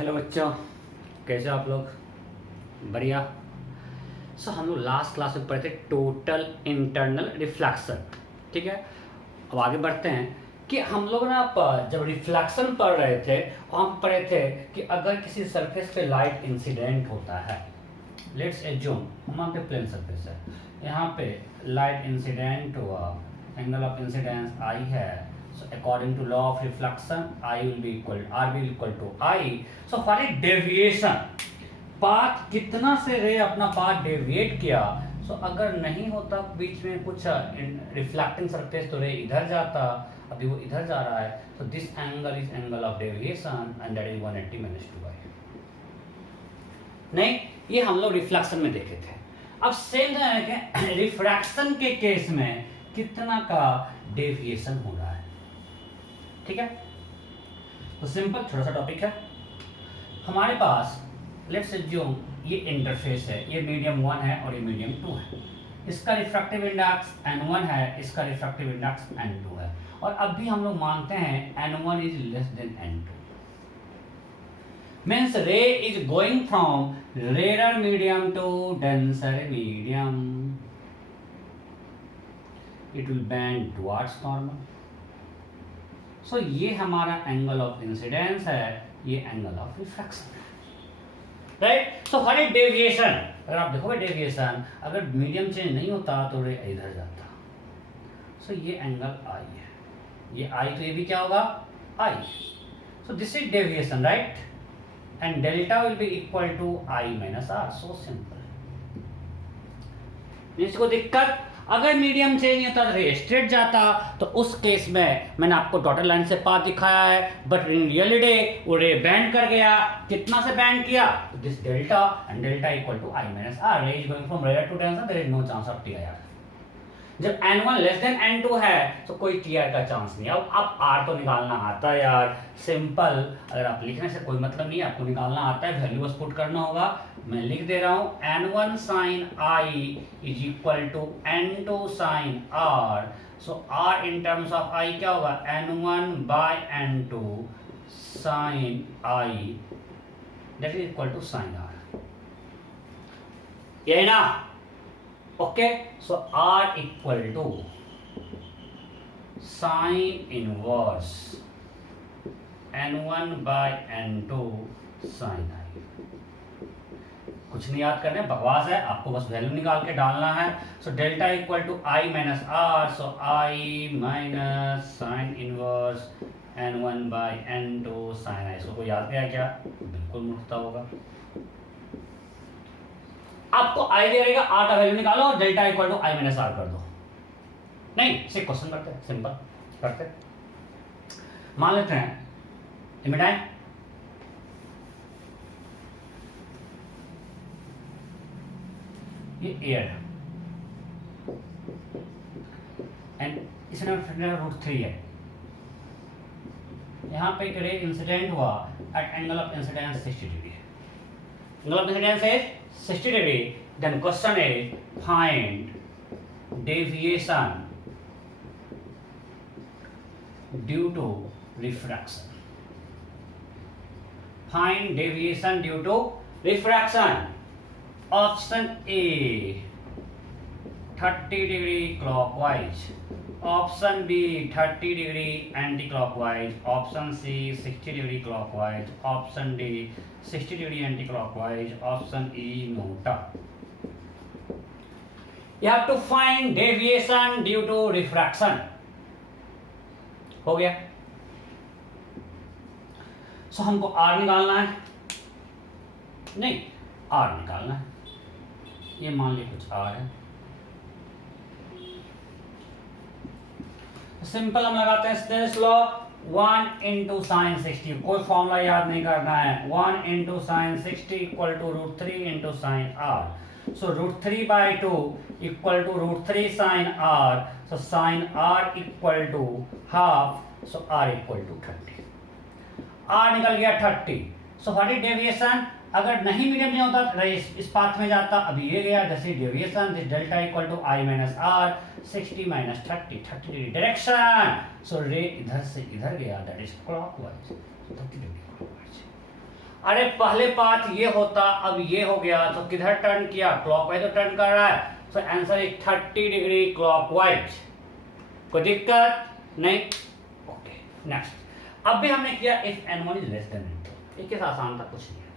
Hello बच्चों, कैसे हो आप लोग? बढ़िया। हम लोग लास्ट क्लास में पढ़े थे टोटल इंटरनल रिफ्लेक्शन। ठीक है, अब आगे बढ़ते हैं कि हम लोग ना जब रिफ्लेक्शन पढ़ रहे थे हम पढ़े थे कि अगर किसी सरफेस पे लाइट इंसिडेंट होता है, लेट्स एज्यूम हमारे पे प्लेन सरफेस है, यहाँ पे लाइट इंसिडेंट हुआ, एंगल ऑफ इंसिडेंस आई है, so according to law of reflection I will be equal R will equal to I, so for a deviation path कितना से रे अपना पाथ डेविएट किया, सो अगर नहीं होता बीच में कुछ रिफ्लेक्टिंग सरफेस तो रे इधर जाता, अभी वो इधर जा रहा है, so this angle is angle of deviation and that is 180 minus 2i। नहीं, ये हम लोग रिफ्लेक्शन में देखे थे। अब सेम है कि रिफ्रैक्शन के केस में कितना का डेविएशन हो रहा है। ठीक है, तो सिंपल छोटा सा टॉपिक है। हमारे पास लेट्स एज्यूम ये इंटरफेस है, ये मीडियम 1 है और ये मीडियम 2 है, इसका रिफ्रैक्टिव इंडेक्स n1 है, इसका रिफ्रैक्टिव इंडेक्स n2 है, और अब भी हम लोग मानते हैं n1 is less than n2, means ray is going from rare medium to denser medium, it will bend towards normal. So ये हमारा एंगल ऑफ इंसिडेंस है, ये एंगल ऑफ रिफ्रैक्शन है, right. So for a deviation, अगर आप देखोगे deviation अगर medium change नहीं होता तो रे इधर जाता, सो ये एंगल आई है, ये आई, तो ये भी क्या होगा i, so this is deviation, right, and delta will be equal to i minus r, so simple. इसको दिक्कत, अगर मीडियम चेंज नहीं होता रे स्ट्रेट जाता, तो उस केस में मैंने आपको डॉटेड लाइन से पाथ दिखाया है, बट इन रियलिटी वो रे बैंड कर गया, कितना से बैंड किया, this delta and delta equal to i minus r, ray is going from rare to denser, there is no chance of TIR आई आर। जब n1 लेस देन n2 है तो कोई टी आर का चांस नहीं है। अब r तो निकालना आता है यार, सिंपल, अगर आप लिखने से कोई मतलब नहीं है, आपको निकालना आता है, वैल्यू बस पुट करना होगा। मैं लिख दे रहा हूँ n1 sin i is equal to n2 sin r, so r in terms of i क्या होगा, n1 by n2 sin i, that is equal to sin r, यही ना। Okay, so R equal to sine inverse n1 by n2 sine i। कुछ नहीं याद करने, बकवास है, आपको बस वैल्यू निकाल के डालना है। So delta equal to i minus r, so i minus sine inverse n1 by n2 sine i। सो कोई याद गया क्या? बिल्कुल मुफ्त होगा। आपको आई दे रहेगा, आर का वैल्यू निकालो और delta equal to i minus r कर दो। नहीं, इसे क्वेश्चन करते हैं, सिंपल करते हैं। मान लेते हैं लिमिट आए, ये एयर है एंड इसमें √3 है, यहां पे एक रे इंसिडेंट हुआ at angle of incidence 60 degree, angle of incidence is 60 degree, then question is find deviation due to refraction. Find deviation due to refraction. Option A 30 degree clockwise, option B 30 degree anti-clockwise, option C 60 degree clockwise, option D 60 degree anti-clockwise, option E nota. You have to find deviation due to refraction. हो गया। सो हमको R निकालना है, नहीं R निकालना है, ये मान लीजिए कुछ R है, सिंपल हम लगाते हैं स्नेल्स लॉ, 1 इंटू साइन 60, कोई फॉर्मूला याद नहीं करना है, 1 into sine 60 equal to √3 into sine r, so √3 by 2 equal to √3 sine r, so sine r equal to half, so r equal to 30, r निकल गया 30। सो व्हाट इज डेविएशन, अगर नहीं medium नहीं होता तो इस पाथ में जाता, अभी ये गया, this is deviation, this delta equal to i minus r, 60 minus 30 degree direction, so ray इधर से इधर गया, that is clockwise, 30 degree clockwise. अरे पहले पाथ ये होता, अब ये हो गया, तो किधर टर्न किया, क्लॉकवाइज तो टर्न कर रहा है, so answer is 30 degree clockwise. कोई दिक्कत नहीं? Okay next. अब भी हमने किया if n1 is less than n2, एक आसान था, कुछ नहीं है।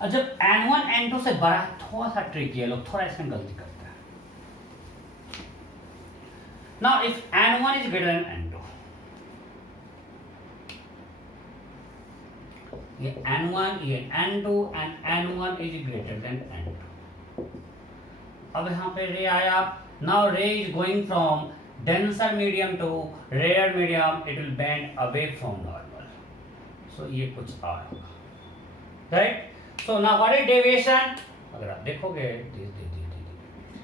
और जब n1 n2 से बड़ा, थोड़ा सा ट्रिकी है, लोग थोड़ा इसमें गलती करते हैं। Now if n1 is greater then n2, ये n1 ये n2 and n1 is greater then n2। अब यहाँ पे रे आया, now ray is going from denser medium to rare medium, it will bend away from normal, so ये कुछ और होगा, right. So now what is deviation, अगर आप देखोगे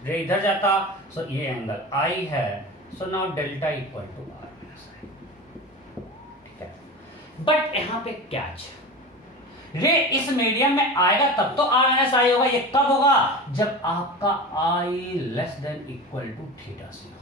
रे इधर जाता, सो ये एंगल आई है, so now delta equal to r minus i, ठीक है। बट यहाँ पे कैच, रे इस मीडियम में आएगा तब तो r माइनस आई होगा। ये कब होगा, जब आपका i less than equal to theta c हो,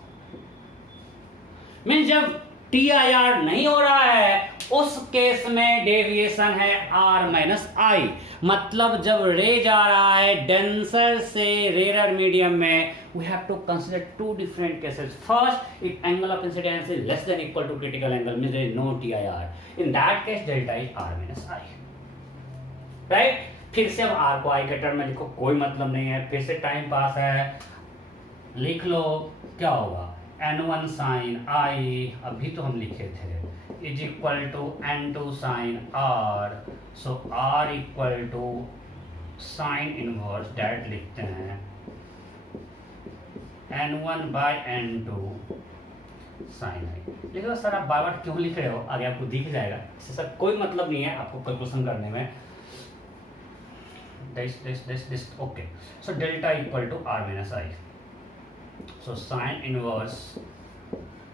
मीन जब TIR नहीं हो रहा है, उस केस में डेविएशन है r माइनस आई। मतलब जब रे जा रहा है डेंसर से रेयर मीडियम में, we have to consider two different cases. First, if angle of incidence is less than equal to critical angle, means there is no TIR. In that case, delta is r minus i. Right? फिर से अब r को i के term में लिखो, कोई मतलब नहीं है, फिर से टाइम पास है, लिख लो क्या होगा, n1 sin i, अभी तो हम लिखे थे, is equal to n2 sin r, so r equal to sine inverse, direct लिखते हैं n1 by n2 sin i। देखो सर आप बार बार क्यों लिख रहे हो, आगे आपको दिख जाएगा, इससे सर कोई मतलब नहीं है आपको कैलकुलेशन करने में। this okay, so delta equal to r minus i, so sin inverse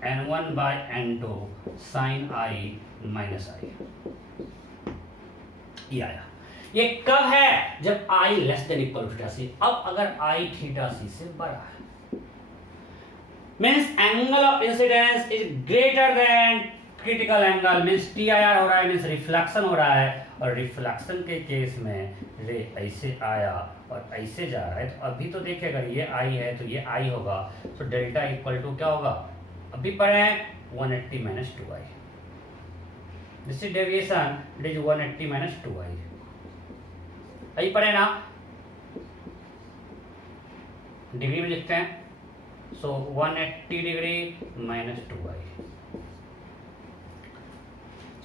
n1 by n2 sin i minus i, ये आया। ये कब है, जब i less than equal to theta c. अब अगर i थीटा सी से बड़ा है, means angle of incidence is greater than critical angle, means TIR हो रहा है, मीन्स रिफ्लेक्शन हो रहा है, और रिफ्लेक्शन के केस में रे ऐसे आया और ऐसे जा रहा है, तो अभी तो देखिए अगर ये आई है तो ये आई होगा, तो डेल्टा इक्वल टू क्या होगा, अभी पढ़े हैं 180 minus 2i, this is deviation, it is 180 minus 2i, अभी पढ़े ना, डिग्री में लिखते हैं, so 180 degree minus 2i,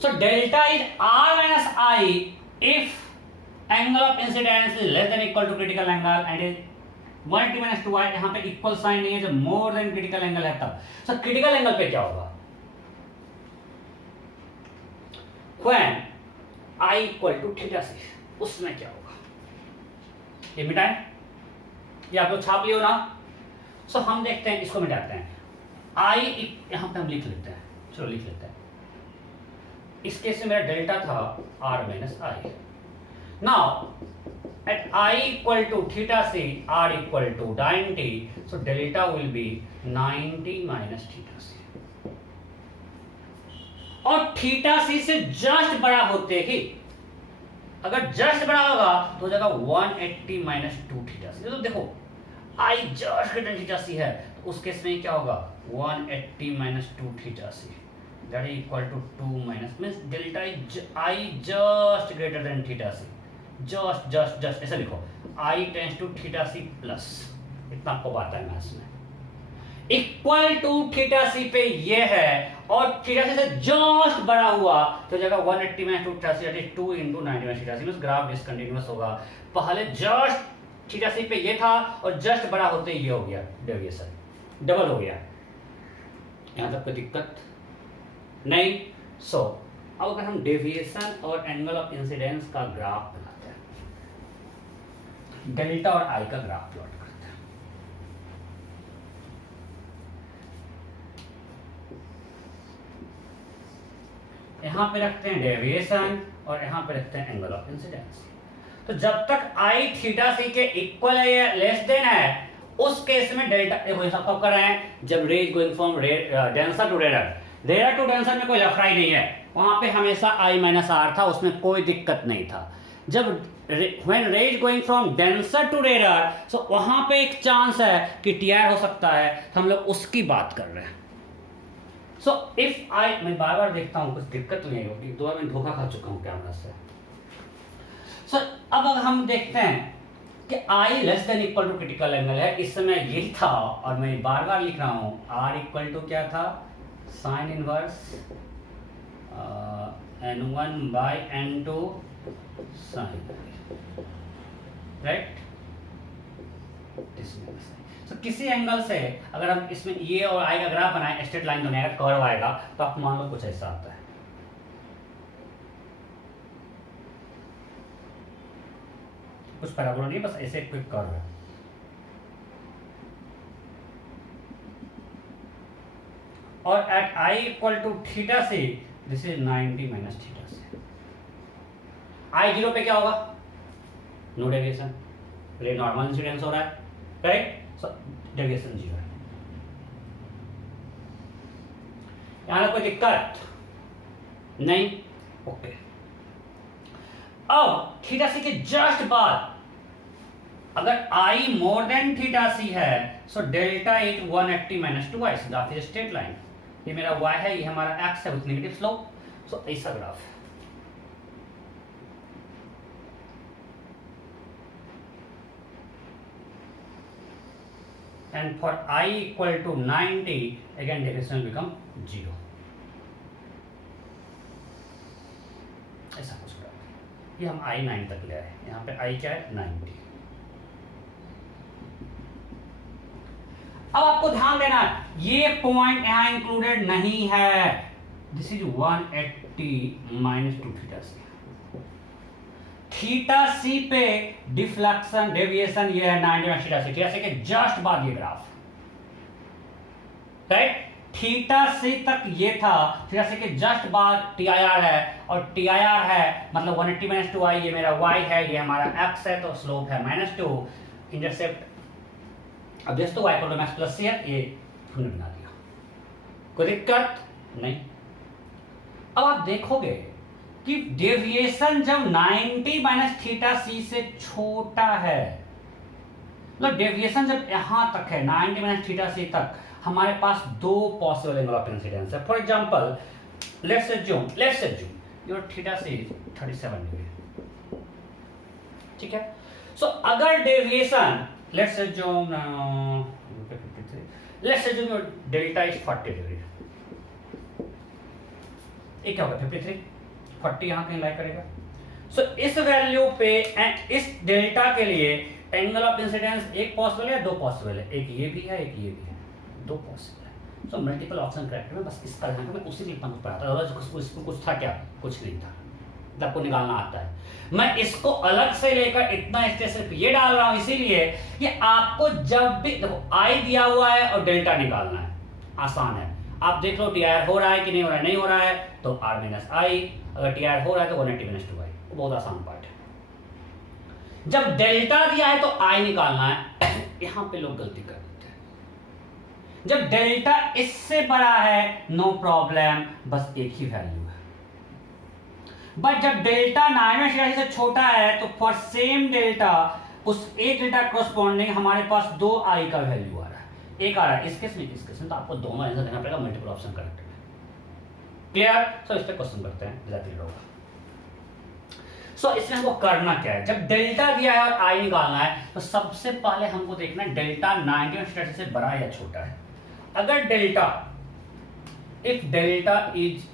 so delta is r minus i if angle of incidence is less than equal to critical angle and is 180 minus 2i। यहाँ पे equal sign नहीं है, जब मोर देन क्रिटिकल एंगल है तब। so critical angle पे क्या होगा, when i equal to theta c, उसमें क्या होगा, ये मिटाएं, ये आप लोग छाप लियो ना। सो हम देखते हैं, इसको मिटाते हैं, आई यहाँ पे हम लिख लेते हैं, चलो लिख लेते हैं, इस केस में मेरा डेल्टा था r minus i. Now at i equal to theta c r equal to 90, so delta will be 90 minus theta c, और थीटा सी से जस्ट बड़ा होते ही, अगर जस्ट बड़ा होगा तो हो जाएगा 180 माइनस 2 थीटा सी। तो देखो i just greater theta c है, तो उस केस में क्या होगा, 180 minus 2 theta C, that is equal to 2 minus, means delta i just greater than theta c, just ऐसा लिखो, i tends to theta c plus, इतना आपको आता है मैथ्स में, इक्वल टू थीटा सी पे ये है, और थीटा सी से जस्ट बड़ा हुआ तो जगह 180 minus 2 theta C, that is 2 into 90 minus theta c, means graph discontinuous होगा। पहले जस्ट थीटा सी पे ये था और जस्ट बड़ा होते ये हो गया, डेविएशन डबल हो गया, यहां तक कोई दिक्कत नहीं। सो अब अगर हम डेविएशन और एंगल ऑफ इंसिडेंस का ग्राफ बनाते हैं, डेल्टा और आई का ग्राफ प्लॉट करते हैं, यहां पे रखते हैं डेविएशन और यहां पे रखते हैं एंगल ऑफ इंसिडेंस। तो जब तक आई थीटा सी के इक्वल है या लेस देन है, उस केस में डेल्टा, देखो सब कब कर रहे हैं, जब ray is going from denser to rarer, rarer to denser में कोई लफड़ाई नहीं है, वहाँ पे हमेशा I माइनस आर था, उसमें कोई दिक्कत नहीं था। जब when ray is going from denser to rarer, so वहाँ पे एक चांस है कि TR हो सकता है, तो हम लोग उसकी बात कर रहे हैं। सो इफ I, मैं बार बार देखता हूँ, कुछ दिक्कत नहीं होगी, 2 बार मैं धोखा खा चुका हूँ कैमरा से। सो अब अगर हम देखते हैं कि I less than equal to critical angle है, इस समय यही था और मैं बार बार लिख रहा हूँ R इक्वल टू क्या था, sine inverse N1 by N2 sine, right. तो किसी एंगल से अगर हम इसमें ये और I का ग्राफ बनाए, स्ट्रेट लाइन बनेगा, कर्व आएगा, तो आप मान लो कुछ ऐसा आता है। कुछ पैराबोला नहीं, बस ऐसे क्विक कर्व है। और at I equal to theta c this is 90 minus theta c. I zero पे क्या होगा, no deviation, ray normal incidence हो रहा है, राइट। सो डेविएशन जीरो है। यहां कोई दिक्कत नहीं, ओके। अब थीटा सी के जस्ट बाद अगर I more than theta c है, so delta is 180 minus 2i, graph is straight line. ये मेरा y है, ये हमारा x है विथ नेगेटिव स्लोप। सो ऐसा ग्राफ है। And for I equal to 90, again deviation will become 0. ऐसा कुछ ग्राफ है। ये हम I 9 तक ले आए, यहाँ पे I क्या है, 90। अब आपको ध्यान देना, ये पॉइंट यहाँ इंक्लूडेड नहीं है। This is 180 minus 2 theta c. Theta c पे डिफ्लेक्शन डेविएशन ये है 90 minus theta c. Theta c के जस्ट बाद ये ग्राफ, राइट। थीटा सी तक ये था, थीटा सी के जस्ट बाद टी आई आर है, और टी आई आर है मतलब 180 माइनस 2i, ये मेरा y है, ये हमारा x है, तो स्लोप है -2, इंटरसेप्ट अब जस्ट तो y equal to max plus c है, ये हमने बना दिया, कोई दिक्कत नहीं। अब आप देखोगे कि डेविएशन जब 90 माइनस थीटा सी से छोटा है, मतलब डेविएशन जब यहां तक है 90 माइनस थीटा सी तक, हमारे पास दो पॉसिबल एंगल ऑफ इंसिडेंस है। For example let's assume your theta c is 37 degree, ठीक है। सो अगर deviation let's assume your delta is 40 degree, ये क्या होगा 53, 40 यहां कहीं लाई करेगा। सो इस वैल्यू पे इस डेल्टा के लिए एंगल ऑफ इंसिडेंस एक पॉसिबल है, दो पॉसिबल है, एक ये भी है, एक ये भी है, दो पॉसिबल है। सो मल्टीपल ऑप्शन करेक्टर में बस इस तरह का मैं उसी के लिए पढ़ा था, कुछ था क्या, कुछ नहीं था, आपको निकालना आता है। मैं इसको अलग से लेकर इतना स्टेज सिर्फ ये डाल रहा हूं इसीलिए कि आपको जब भी देखो आई दिया हुआ है और डेल्टा निकालना है, आसान है। आप देख लो टी आर हो रहा है कि नहीं हो रहा है, नहीं हो रहा है तो आर माइनस आई, अगर टी आर हो रहा है तो 180 माइनस 2i, बहुत आसान पार्ट है। जब डेल्टा दिया है तो आई निकालना है, यहां पे लोग गलती कर देते हैं। जब डेल्टा इससे बड़ा है नो प्रॉब्लम, बस एक ही वैल्यू है। बट जब डेल्टा 9 से छोटा है तो फॉर सेम डेल्टा उस एक डेल्टा क्रॉसपोंडिंग हमारे पास दो आई का वैल्यू आ रहा है, एक आ रहा है इस केस में, इस केस में, तो आपको दोनों आंसर देना पड़ेगा मल्टीपल ऑप्शन करेक्ट में। क्लियर? सो इस पे क्वेश्चन करते हैं एग्जैक्टली होगा। सो इसमें हमको करना क्या है, जब डेल्टा दिया है और आई निकालना है तो सबसे पहले हमको देखना है डेल्टा 90 से बड़ा या छोटा है। अगर delta if delta is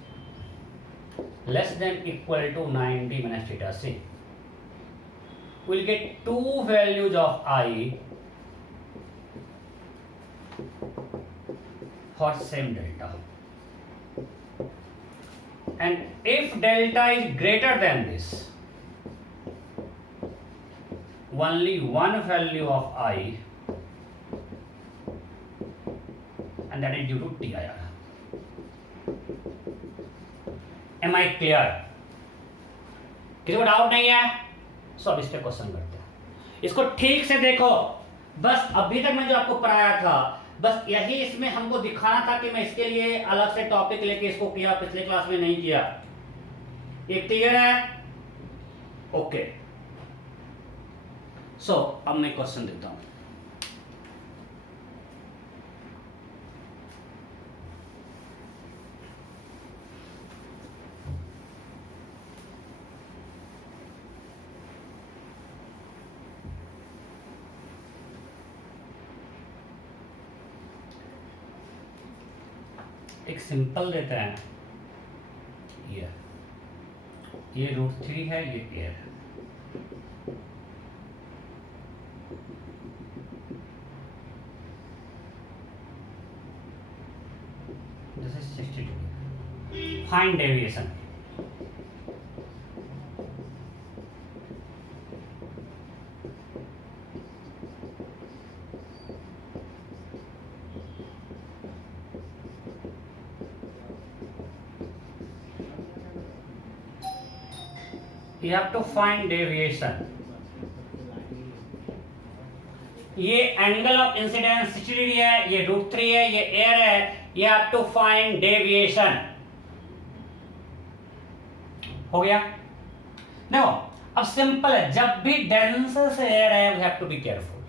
less than equal to 90 minus theta c, we'll get two values of I for same delta, and if delta is greater than this, only one value of I, and that is due to TIR. Am I clear? किसी को doubt नहीं है? सो अब इस पे question करते हैं, इसको ठीक से देखो। बस अभी तक मैं जो आपको पढ़ाया था बस यही इसमें हमको दिखाना था कि मैं इसके लिए अलग से टॉपिक लेके इसको किया, पिछले क्लास में नहीं किया। ये क्लियर है? ओके, सो अब मैं क्वेश्चन देता हूं। एक सिंपल देता है, ये √3 है, ये एयर है। This is 60 degree. Find deviation. You have to find deviation. ये एंगल ऑफ इंसिडेंस 60 डिग्री है, ये √3 है, ये एयर है। You have to find deviation. हो गया? देखो अब सिंपल है, जब भी डेंसर से एयर है we have to be careful.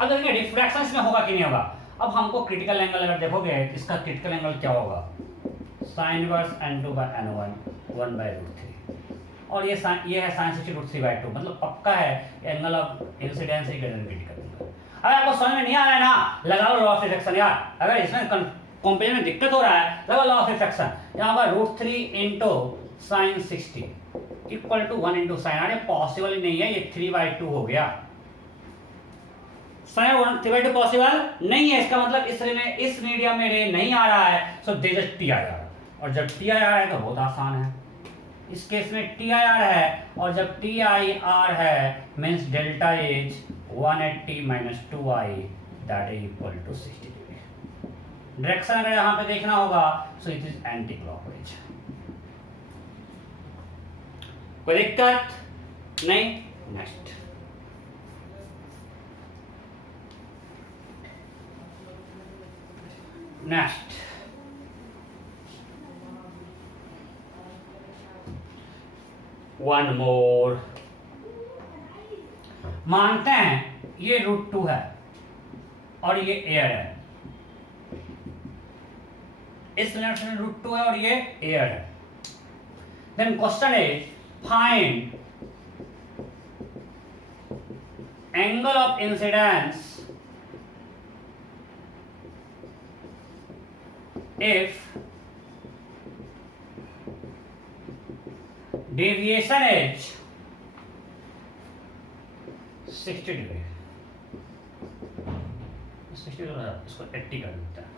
अब देखिए रिफ्रैक्शन इसमें होगा कि नहीं होगा। अब हमको क्रिटिकल एंगल अगर देखोगे, इसका क्रिटिकल एंगल क्या होगा? sin इनवर्स n2/n1 1/√3, और ये है sin 60√3/2, मतलब पक्का है angle of incidence he greater critical angle. अगर आपको समझ में नहीं आ रहा है ना, लगा लो लॉ ऑफ रिफ्लेक्शन यार। अगर इसमें कंपेरिजन में दिक्कत हो रहा है, लगा लो लॉ ऑफ रिफ्लेक्शन। यहाँ पर √3 into sin 60 equal to 1 into sin। अरे पॉसिबल ही नहीं है, ये 3/2 हो गया। sin 3/2 पॉसिबल नहीं है, इसका मतलब इस मीडियम में रे नहीं आ रहा है, सो दे जस्ट टी आ रहा है। और जब टी आ रहा है तो बहुत आसान है, इस केस में टी आई आर है, और जब टी आई आर है means delta is 180 - 2i that is equal to 60 degree. Direction अगर यहाँ पे देखना होगा so it is anti clockwise. कोई दिक्कत नहीं? Next one more. मानते हैं ये √2 है और ये एयर है, इस डायरेक्शन में √2 है और ये एयर है। Then question is find angle of incidence if deviation is 60 degree. 60 इसको 80 कर देते हैं।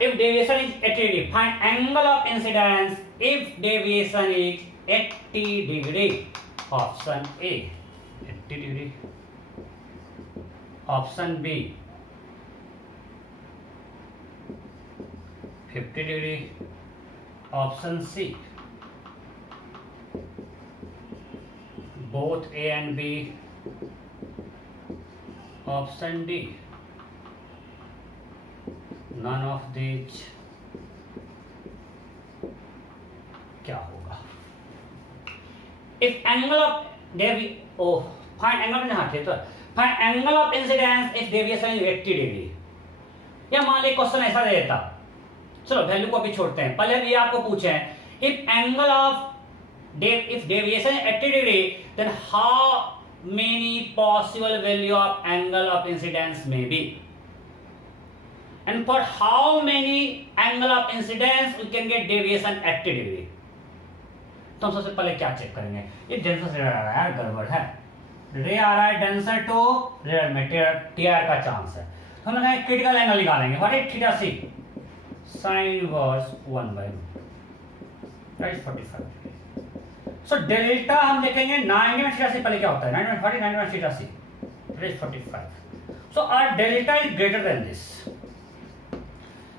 If deviation is 80 degree, find angle of incidence if deviation is 80 degree. Option A 80 degree. Option B 50 degree. Option C both A and B. Option D none of this. क्या होगा? If angle of find angle में हाथ है तो find angle of incidence if deviation is 80 degree. या मान ली question ऐसा दे देता, चलो वैल्यू को अभी छोड़ते हैं, पहले ये आपको पूछे if angle of if deviation is 80 degree then how many possible value of angle of incidence may be, and for how many angle of incidence we can get deviation 80 degree। तो हम सबसे पहले क्या चेक करेंगे? ये denser से आ रहा है, गड़बड़ है। रे आ रहा है डेंसर टू रेयर में टीआर का चांस है, तो हम लोग क्रिटिकल एंगल निकालेंगे। What is theta C? sin inverse 1/√2 that is 45। So delta हम देखेंगे 90 में थीटा सी पहले क्या होता है? 90 में 40, 90 में theta C that is 45। So our delta is greater than this,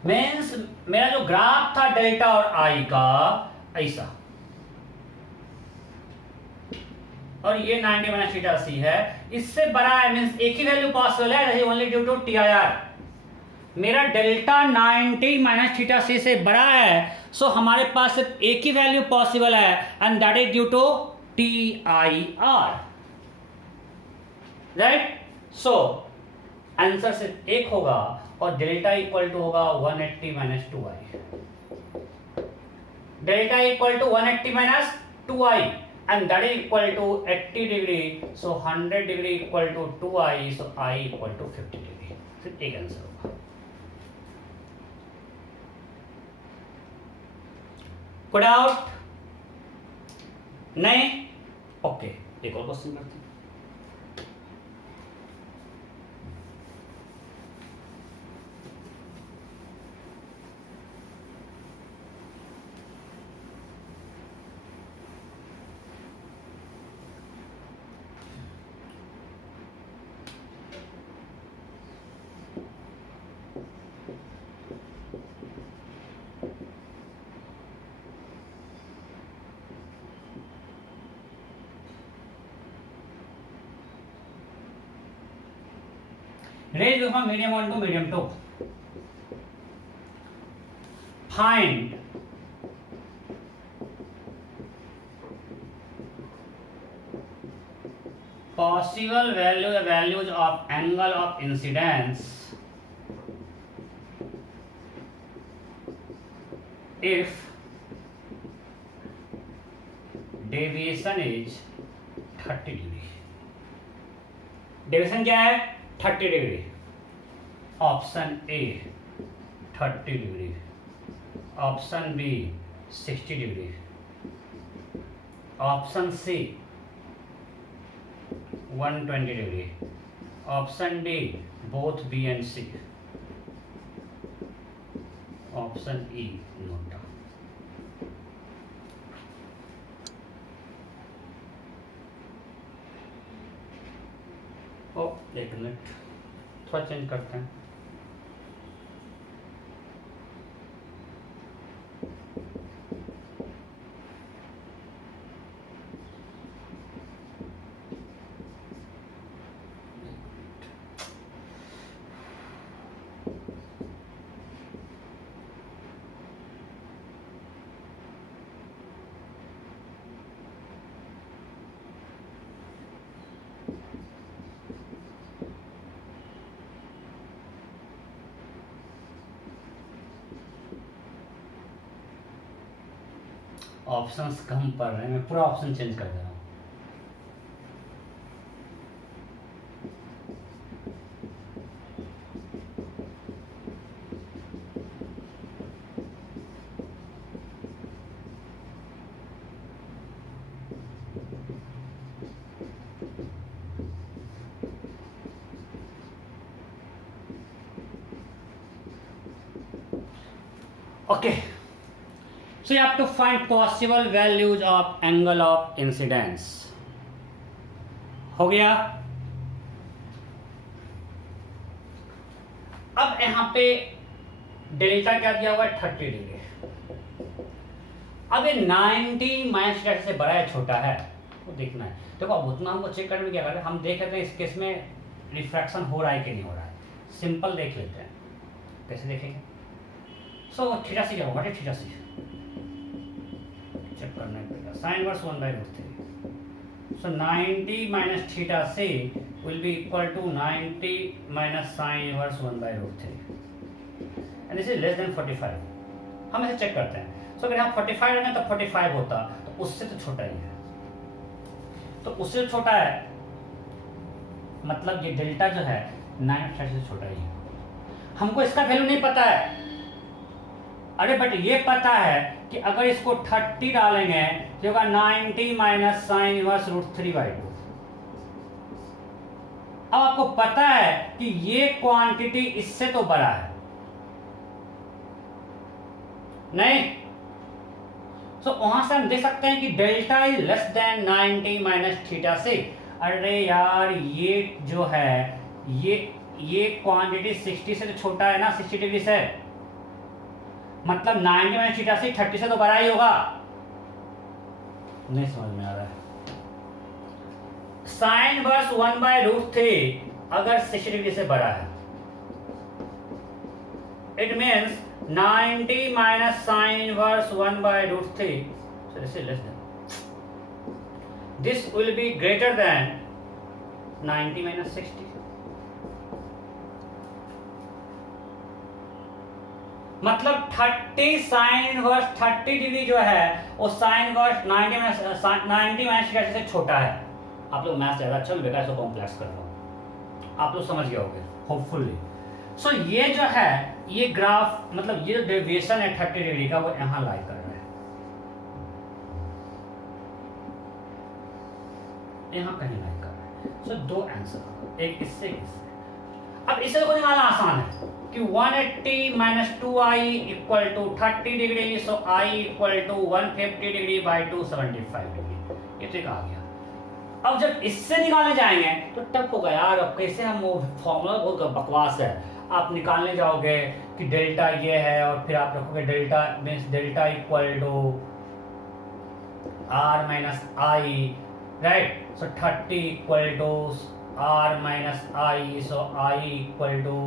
means मेरा जो ग्राफ था डेल्टा और आई का ऐसा, और ये 90 माइनस θc है, इससे बड़ा है, मींस एक ही वैल्यू पॉसिबल है, ओनली ड्यू टू टीआईआर। मेरा डेल्टा 90 माइनस थीटा सी से बड़ा है, सो हमारे पास सिर्फ एक ही वैल्यू पॉसिबल है, and that is due to T I R, right. So answer सिर्फ एक होगा और डेल्टा इक्वल टू होगा 180 minus 2i, delta equal to 180 minus 2i and that is equal to 80 degree, so 100 degree equal to 2i, so I equal to 50 degree। सिर्फ एक answer होगा। Put out नहीं, okay एक और क्वेश्चन करते हैं। Range from medium 1 to medium 2. Find possible values of angle of incidence if deviation is 30 degree। Deviation क्या है? 30 degree. Option A 30 degree, option B 60 degree, option C 120 degree, option D both B and C, option E note down. एक minute, थोड़ा change करते हैं। Options कम पड़ रहे हैं, मैं पूरा ऑप्शन चेंज कर दे रहा हूँ। Okay, so you have to find possible values of angle of incidence। हो गया। अब यहां पे डेल्टा क्या दिया हुआ है? 30 डिग्री। अब ये 90 माइनस थीटा से बड़ा है छोटा है, वो देखना है। देखो अब उतना हमको चेक करने में क्या करते हैं, हम देख लेते हैं इस केस में रिफ्रैक्शन हो रहा है कि नहीं हो रहा है। सिंपल देख लेते हैं, कैसे देखेंगे? सो थीटा सी क्या होगा? थीटा सी चेक करना पड़ेगा। Sine inverse 1/√3, so 90 minus theta C will be equal to 90 minus sine inverse 1/√3 and this is less than 45। हम इसे चेक करते हैं। सो अगर यहाँ 45 रहना तो 45 होता, तो उससे तो छोटा ही है, तो उससे छोटा है, मतलब ये डेल्टा जो है 9 से छोटा ही है। हमको इसका वैल्यू नहीं पता है, अरे बट ये पता है कि अगर इसको 30 डालेंगे तो होगा 90 माइनस साइन इनवर्स √3/2। अब आपको पता है कि ये क्वांटिटी इससे तो बड़ा है नहीं, तो वहां से हम देख सकते हैं कि delta is less then 90 minus theta से। अरे यार ये जो है ये क्वांटिटी 60 से तो छोटा है ना, 60 डिग्री से, मतलब 90 माइनस थीटा से 30 से तो बड़ा ही होगा। नहीं समझ में आ रहा है। साइन इनवर्स 1/√3 अगर 60 डिग्री से बड़ा है it means 90 minus sine inverse 1/√3, so this is less than, this will be greater than 90 minus 60. मतलब 30 साइन इनवर्स 30 डिग्री जो है वो साइन इनवर्स 90 माइनस 60 से छोटा है। आप लोग मैथ ज़्यादा अच्छा बेकार इसको कॉम्प्लेक्स कर रहा हूँ, आप लोग समझ गए होंगे होपफुली। सो ये जो है ये ग्राफ मतलब ये डेविएशन है 30 डिग्री का वो यहाँ लाई कर रहा है, यहाँ कहीं लाई कर रहा है। सो दो आंसर, एक इससे एक इससे। अब इसे को निकालना आसान है कि 180 minus 2i equal to 30 degree, so i equal to 150 degree by 275 degree, ये तो एक आ गया। अब जब इससे निकालने जाएंगे तो टफ होगा यार, अब कैसे हम वो फॉर्मूला बहुत बकवास है। आप निकालने जाओगे कि डेल्टा ये है और फिर आप रखोगे delta means delta equal to r minus i, right. So 30 equal to r minus i, so i equal to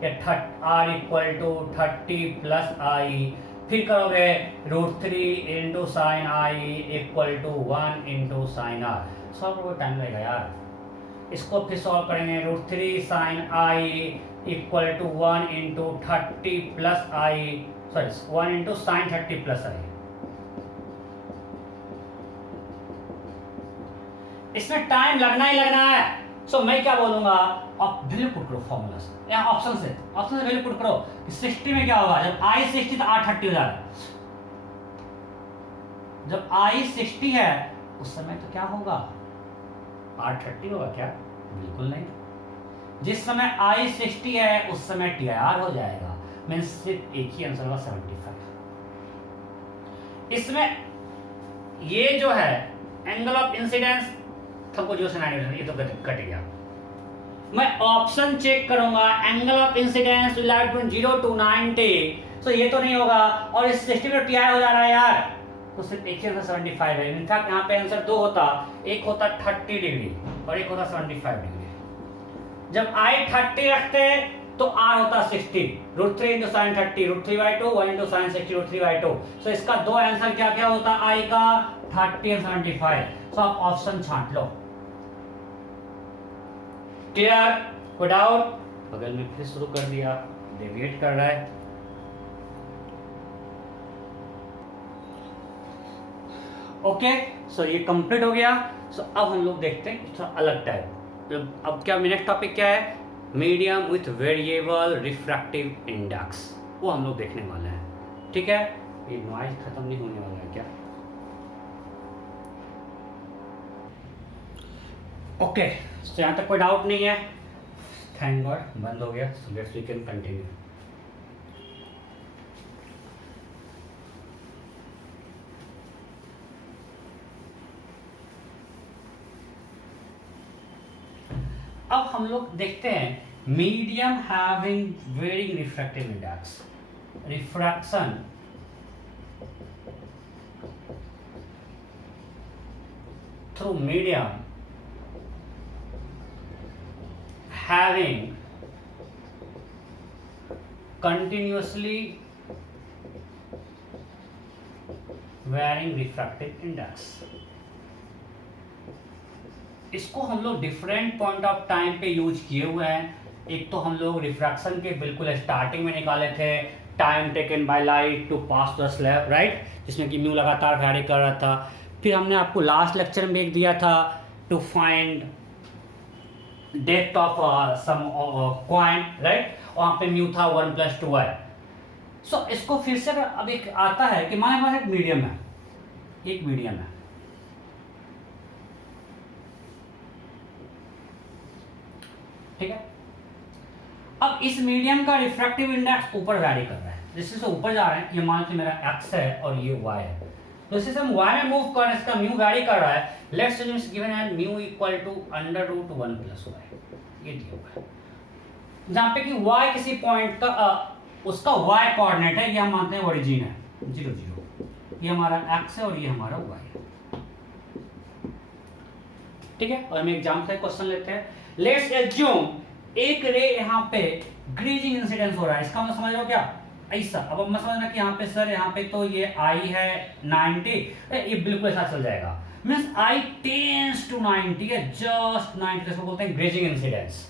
r equal to 30 plus i, फिर करोगे √3 into sine i equal to 1 into sine r. Solve को time लगेगा यार, इसको फिर solve करेंगे √3 sine i equal to 1 into 30 plus i, sorry 1 into sine 30 plus i. इसमें time लगना ही लगना है। सो मैं क्या बोलूंगा, आप वैल्यू पुट करो फॉर्मूला से या ऑप्शन से वैल्यू पुट करो कि 60 में क्या होगा, जब i 60 तो r 30 हो जाएगा। जब i 60 है उस समय तो क्या होगा, r 30 होगा क्या? बिल्कुल नहीं। जिस समय i 60 है उस समय TIR हो जाएगा, मीन्स सिर्फ एक ही आंसर होगा 75। इसमें ये जो है एंगल ऑफ इंसिडेंस हमको जो सिनेरियो ये तो कट गया। मैं ऑप्शन चेक करूंगा, angle of incidence will have from 0 to 90, सो ये तो नहीं होगा और इस 60 में TI हो जा रहा है यार, तो सिर्फ एक ही आंसर 75 है। इनफैक्ट यहाँ पे आंसर दो होता, एक होता 30 डिग्री और एक होता 75 डिग्री। जब I 30 रखते तो R होता 60, √3 इंटू साइन 30, √3/2, 1 इंटू साइन 60, √3/2। सो इसका दो आंसर क्या क्या होता, I का 30 और 75। सो आप ऑप्शन छांट लो। क्लियर? कोई डाउट? बगल में फिर शुरू कर दिया, डेविएट कर रहा है। ओके, सो ये कंप्लीट हो गया। सो अब हम लोग देखते हैं थोड़ा अलग टाइप। अब क्या नेक्स्ट टॉपिक क्या है, medium with variable refractive index, वो हम लोग देखने वाले हैं। ठीक है, ये नॉइज खत्म नहीं होने वाला है क्या? ओके, सो यहाँ तक कोई डाउट नहीं है, थैंक गॉड बंद हो गया। So let's we can continue. अब हम लोग देखते हैं medium having varying refractive index, refraction through medium having continuously varying refractive index। इसको हम लोग डिफरेंट पॉइंट ऑफ टाइम पे यूज किए हुए हैं। एक तो हम लोग रिफ्रैक्शन के बिल्कुल स्टार्टिंग में निकाले थे, time taken by light to pass the slab, right, जिसमें कि म्यू लगातार वैरी कर रहा था। फिर हमने आपको लास्ट लेक्चर में एक दिया था to find depth of some coin, right, वहां पे म्यू था 1 + 2i। सो इसको फिर से अब एक आता है कि हमारे पास एक मीडियम है, एक मीडियम है, ठीक है। अब इस मीडियम का रिफ्रैक्टिव इंडेक्स ऊपर वैरी कर रहा है, जिससे ऊपर जा रहे हैं, ये मान लीजिए मेरा x है और ये y है, तो इसे हम y में मूव कर रहे हैं, इसका म्यू वैरी कर रहा है। लेट्स सपोज इट्स गिवन है म्यू इक्वल टू √1 + y, ये दिया हुआ है, जहां पे कि y किसी पॉइंट का उसका y कोऑर्डिनेट है, ये हम मानते हैं ओरिजिन है 0 0, ये हमारा x है और ये हमारा y है, ठीक है। और हम एग्जांपल का क्वेश्चन लेते हैं। लेट्स एज्यूम एक रे यहाँ पे ग्रेजिंग इंसिडेंस हो रहा है, इसका मतलब समझ रहे हो क्या, ऐसा। अब मैं समझना कि यहाँ पे सर यहाँ पे तो ये आई है 90, ये बिल्कुल ऐसा चल जाएगा, मीन्स आई टेंस टू 90 है, जस्ट 90, इसको बोलते हैं ग्रेजिंग इंसिडेंस।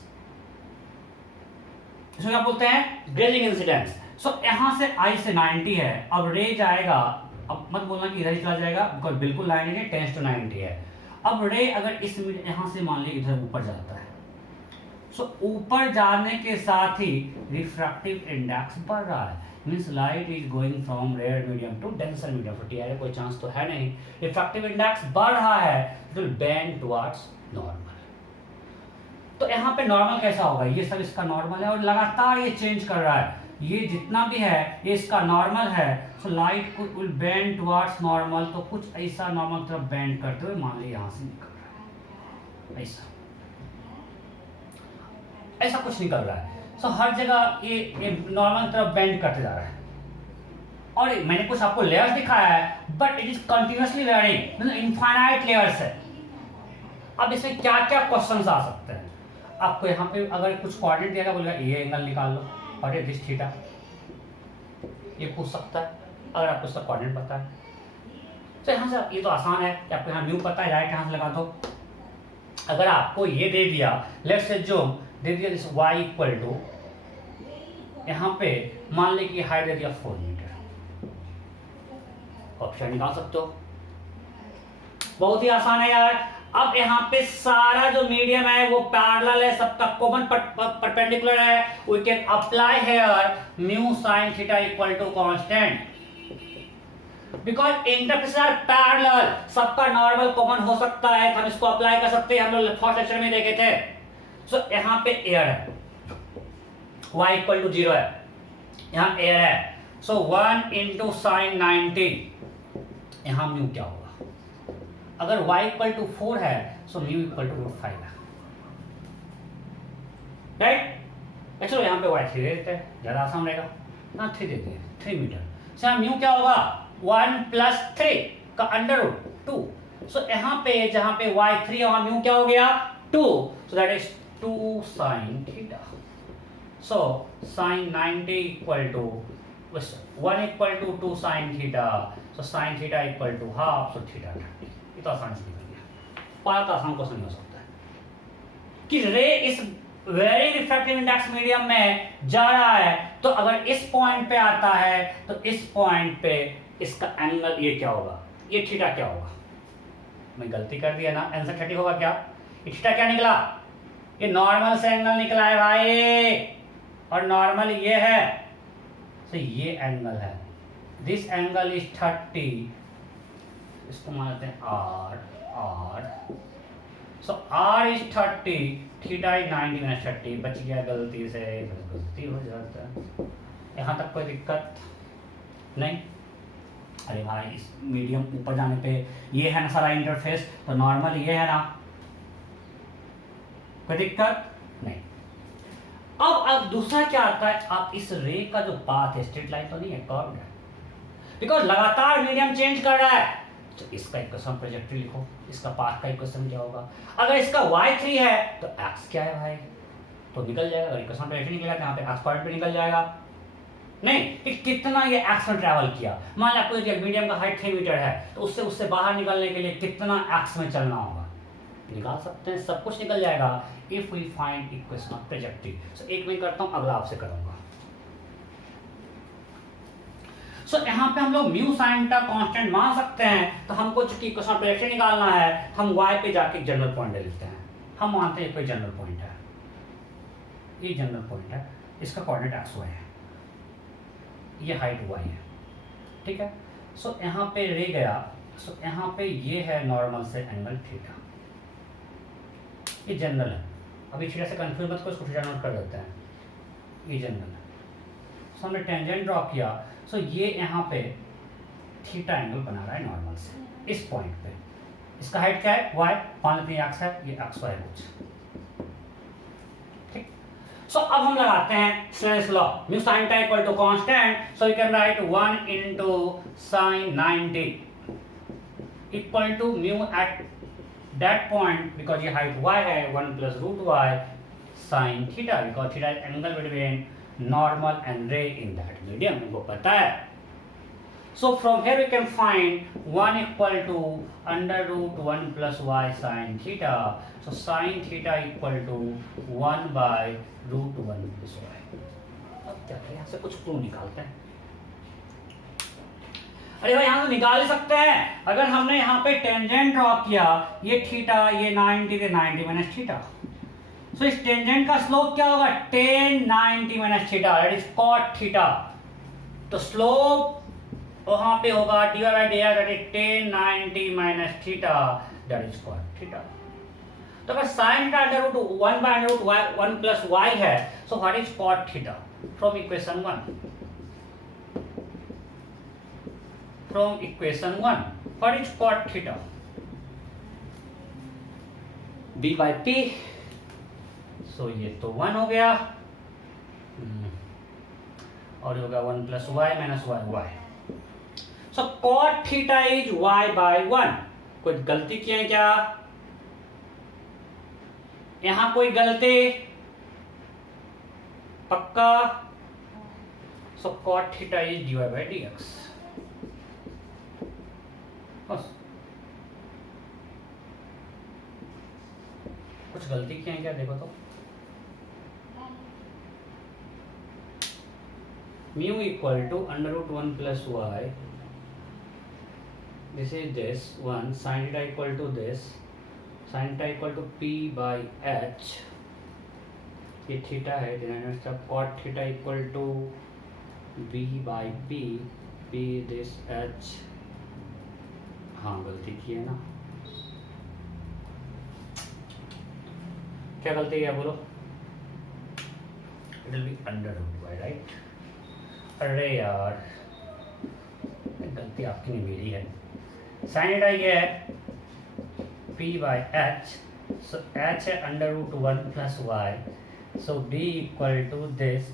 इसको क्या बोलते हैं, ग्रेजिंग इंसिडेंस। सो यहां से आई से 90 है, अब रे जाएगा, अब मत बोलना कि इधर ही चला जाएगा, बिकॉज बिल्कुल लाइन है, टेंस टू 90 है। अब रे अगर इस यहां से मान लीजिए इधर ऊपर जाता है, सो ऊपर जाने के साथ ही रिफ्रैक्टिव इंडेक्स बढ़ रहा है, means light is going from rare medium to denser medium, तो टीआर कोई चांस तो है नहीं, रिफ्रैक्टिव इंडेक्स बढ़ रहा है, it will bend towards normal. तो यहाँ पे नॉर्मल कैसा होगा, ये सब इसका नॉर्मल है और लगातार ये चेंज कर रहा है, ये जितना भी है ये इसका नॉर्मल है, so light will bend towards normal, तो कुछ ऐसा नॉर्मल तरफ बेंड करते हुए मान लीजिए यहाँ से निकल रहा है, ऐसा ऐसा कुछ निकल रहा है। सो हर जगह ये नॉर्मल तरफ बेंड करते जा रहा है, और मैंने कुछ आपको लेयर्स दिखाया है, but it is continuously layering, मतलब इनफाइनाइट लेयर्स है। अब इसमें क्या क्या क्वेश्चंस आ सकते हैं, आपको यहाँ पे अगर कुछ कोऑर्डिनेट दिया बोलेगा ये एंगल निकाल लो और ये दिस थीटा, ये पूछ सकता है अगर आपको इसका कोऑर्डिनेट पता है। तो यहाँ से ये तो आसान है कि आपको यहाँ म्यू पता है, राइट यहाँ से लगा दो। अगर आपको ये दे दिया, लेट्स से जो दे दिया दिस y इक्वल टू, यहाँ पे मान ले कि हाइट दे दिया 4 मीटर, ऑप्शन निकाल सकते हो, बहुत ही आसान है यार। अब यहाँ पे सारा जो मीडियम है वो पैरेलल है, सबका कॉमन परपेंडिकुलर है, we can apply here mu sin theta equal to constant, because interface are parallel, सबका नॉर्मल कॉमन हो सकता है, हम इसको अप्लाई कर सकते हैं, हम लोग फर्स्ट लेक्चर में देखे थे। सो यहाँ पे एयर है, y इक्वल टू 0 है, यहाँ एयर है, सो 1 इंटू साइन 90, यहाँ म्यू क्या होगा, अगर y इक्वल टू 4 है सो म्यू इक्वल टू 5 है, राइट। चलो यहाँ पे y 3 दे देते हैं, ज्यादा आसान रहेगा, यहाँ 3 दे दिए 3 मीटर, सो यहाँ म्यू क्या होगा 1 प्लस 3 का अंडर रूट 2, सो यहाँ पे जहाँ पे y3 है वहाँ म्यू क्या हो गया 2, so that is 2 sine theta, so sine 90 equal to 1 equal to 2 sine theta, so sine theta equal to half, so theta 30। ये तो आसान से निकल गया, बहुत आसान क्वेश्चन नहीं हो सकता है कि रे इस वेरी रिफ्रैक्टिव इंडेक्स मीडियम में जा रहा है, तो अगर इस पॉइंट पे आता है तो इस पॉइंट पे इसका एंगल ये क्या होगा, ये थीटा क्या होगा, मैं गलती कर दिया ना, आंसर 30 होगा क्या, ये थीटा क्या निकला, ये नॉर्मल से एंगल निकला है भाई, और नॉर्मल ये है, तो ये एंगल है, दिस एंगल इज 30, इसको मानते हैं R, so R is 30, theta is 90 minus 30, बच गया गलती से, गलती हो जाता है, यहाँ तक कोई दिक्कत नहीं। अरे भाई इस मीडियम ऊपर जाने पे ये है ना सारा इंटरफेस, तो नॉर्मल ये है ना, कोई दिक्कत नहीं। अब दूसरा क्या आता है, आप इस रे का जो पाथ है, स्ट्रेट लाइन तो नहीं है, कर्व है, बिकॉज लगातार मीडियम चेंज कर रहा है, तो इसका इक्वेशन प्रोजेक्टिव लिखो, इसका पाथ का इक्वेशन क्या होगा, अगर इसका y3 है तो x क्या है भाई, तो निकल जाएगा, अगर इक्वेशन प्रोजेक्टिव निकलेगा तो यहाँ पे x पॉइंट पे निकल जाएगा, नहीं कि कितना ये x में ट्रैवल किया, मान लो आपको मीडियम का हाइट 3 मीटर है, तो उससे बाहर निकलने के लिए कितना x में चलना होगा, निकाल सकते हैं, सब कुछ निकल जाएगा if we find equation of projective. So एक मैं करता हूँ, अगला आपसे करूंगा। सो यहाँ पे हम लोग म्यू साइन का कांस्टेंट मान सकते हैं, तो हमको चूंकि इक्वेशन ऑफ प्रोजेक्टिव निकालना है, हम y पे जाके जनरल पॉइंट ले लेते हैं, हम मानते हैं कोई जनरल पॉइंट है, ये जनरल पॉइंट है, इसका कोऑर्डिनेट x y है, ये हाइट y है, ठीक है। सो यहाँ पे रह गया, सो यहाँ पे ये है नॉर्मल से एंगल थीटा, ये जनरल है, अभी थीटा से कंफ्यूज मत करो, इसको थीटा नोट कर देते हैं, ये जनरल है। सो हमने टेंजेंट ड्रॉ किया, सो ये यहाँ पे थीटा एंगल बना रहा है नॉर्मल से, इस पॉइंट पे, इसका हाइट क्या है y, मान लेते हैं x है, ये x y कुछ, ठीक। सो अब हम लगाते हैं Snell's law, mu sine theta equal to constant, so you can write 1 into sine 90 equal to mu at that point, because ये height y है 1 plus root y sine theta, because theta is angle between normal and रे in that medium, हमको पता है. So from here we can find 1 equal to under root 1 plus y sin theta. So sin theta equal to 1 by root 1 plus y. अब क्या करें, यहाँ से कुछ क्लू निकालते हैं. अरे भाई यहाँ से निकाल सकते हैं. अगर हमने यहाँ पे टेंजेंट ड्रॉ किया, ये थीटा, ये 90 के 90 माइनस थीटा. सो इस टेंजेंट का स्लोप क्या होगा, tan 90 minus theta, that is cot theta. तो स्लोप वहां पे होगा dy by dx that is tan 90 minus theta, that is cot theta. तो अगर sin थीटा under root 1 by under root 1 plus y है, so what is cot theta from equation 1. From equation 1 what is cot theta, b by p. सो ये तो 1 हो गया और ये होगा 1 plus y minus y. So cot theta is y by 1. कोई गलती किए हैं क्या, यहां कोई गलती, पक्का. So cot theta is dy by dx. बस कुछ गलती किए हैं क्या, देखो तो. mu equal to under root 1 plus y, this is this one, sin theta equal to this, sin theta equal to p by h, ये थीटा है, then cot theta equal to b by p, p this h. हाँ गलती की है ना, क्या गलती है बोलो, it will be under root y, right? अरे यार गलती आपकी नहीं मेरी है. साइन थीटा ये है p by h, so h है under root 1 plus y, so d equal to this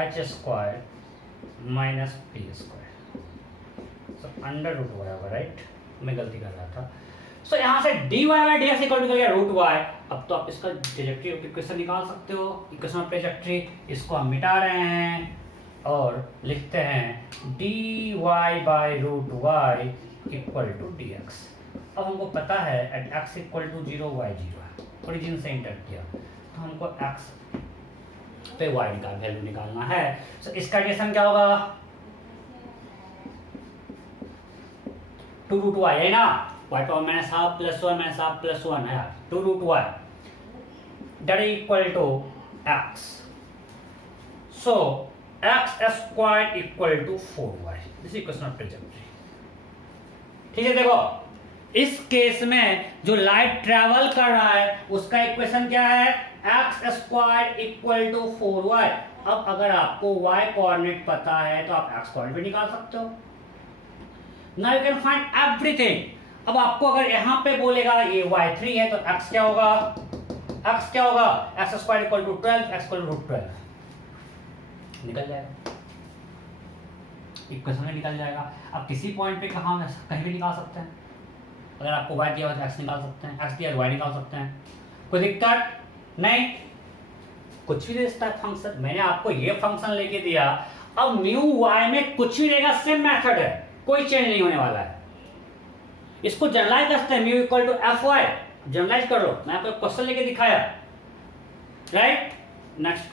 h square minus p square, so under root y होगा, राइट. मैं गलती कर रहा था. सो यहाँ से dy by dx equal to root y. अब तो आप इसका ट्रेजेक्टरी इक्वेशन निकाल सकते हो, इक्वेशन ऑफ ट्रेजेक्टरी. इसको हम मिटा रहे हैं और लिखते हैं dy by root y equal to dx. अब हमको पता है at x equal to 0 y 0 origin से इंटर किया, तो हमको x पे y का वैल्यू निकालना है. सो इसका रिलेशन क्या होगा, 2 रूट y है ना, y power minus half plus 1 minus half plus 1 है, 2 root y that is equal to x. So x squared equal to 4y. This is equation of trajectory. ठीक है, देखो इस केस में जो लाइट ट्रेवल कर रहा है उसका इक्वेशन क्या है, x square equal to 4y. अब अगर आपको y कोऑर्डिनेट पता है तो आप x कोऑर्डिनेट भी निकाल सकते हो. Now you can find everything. अब आपको अगर यहाँ पे बोलेगा ये y3 है तो x क्या होगा, x क्या होगा, x square equal to 12, x equal to root 12 निकल जाएगा, इक्वेशन में निकल जाएगा. अब किसी पॉइंट पे कहाँ कहीं भी निकाल सकते हैं. अगर आपको y दिया हो तो x निकाल सकते हैं, x दिया तो y निकाल सकते हैं, कोई दिक्कत नहीं. कुछ भी दे सकता है फंक्शन. मैंने आपको ये फंक्शन लेके दिया, अब म्यू y में कुछ भी रहेगा, सेम मेथड है, कोई चेंज नहीं होने वाला है. इसको जनरलाइज करते हैं, mu equal to F Y, generalise कर लो. मैं आपको क्वेश्चन लेके दिखाया, राइट. नेक्स्ट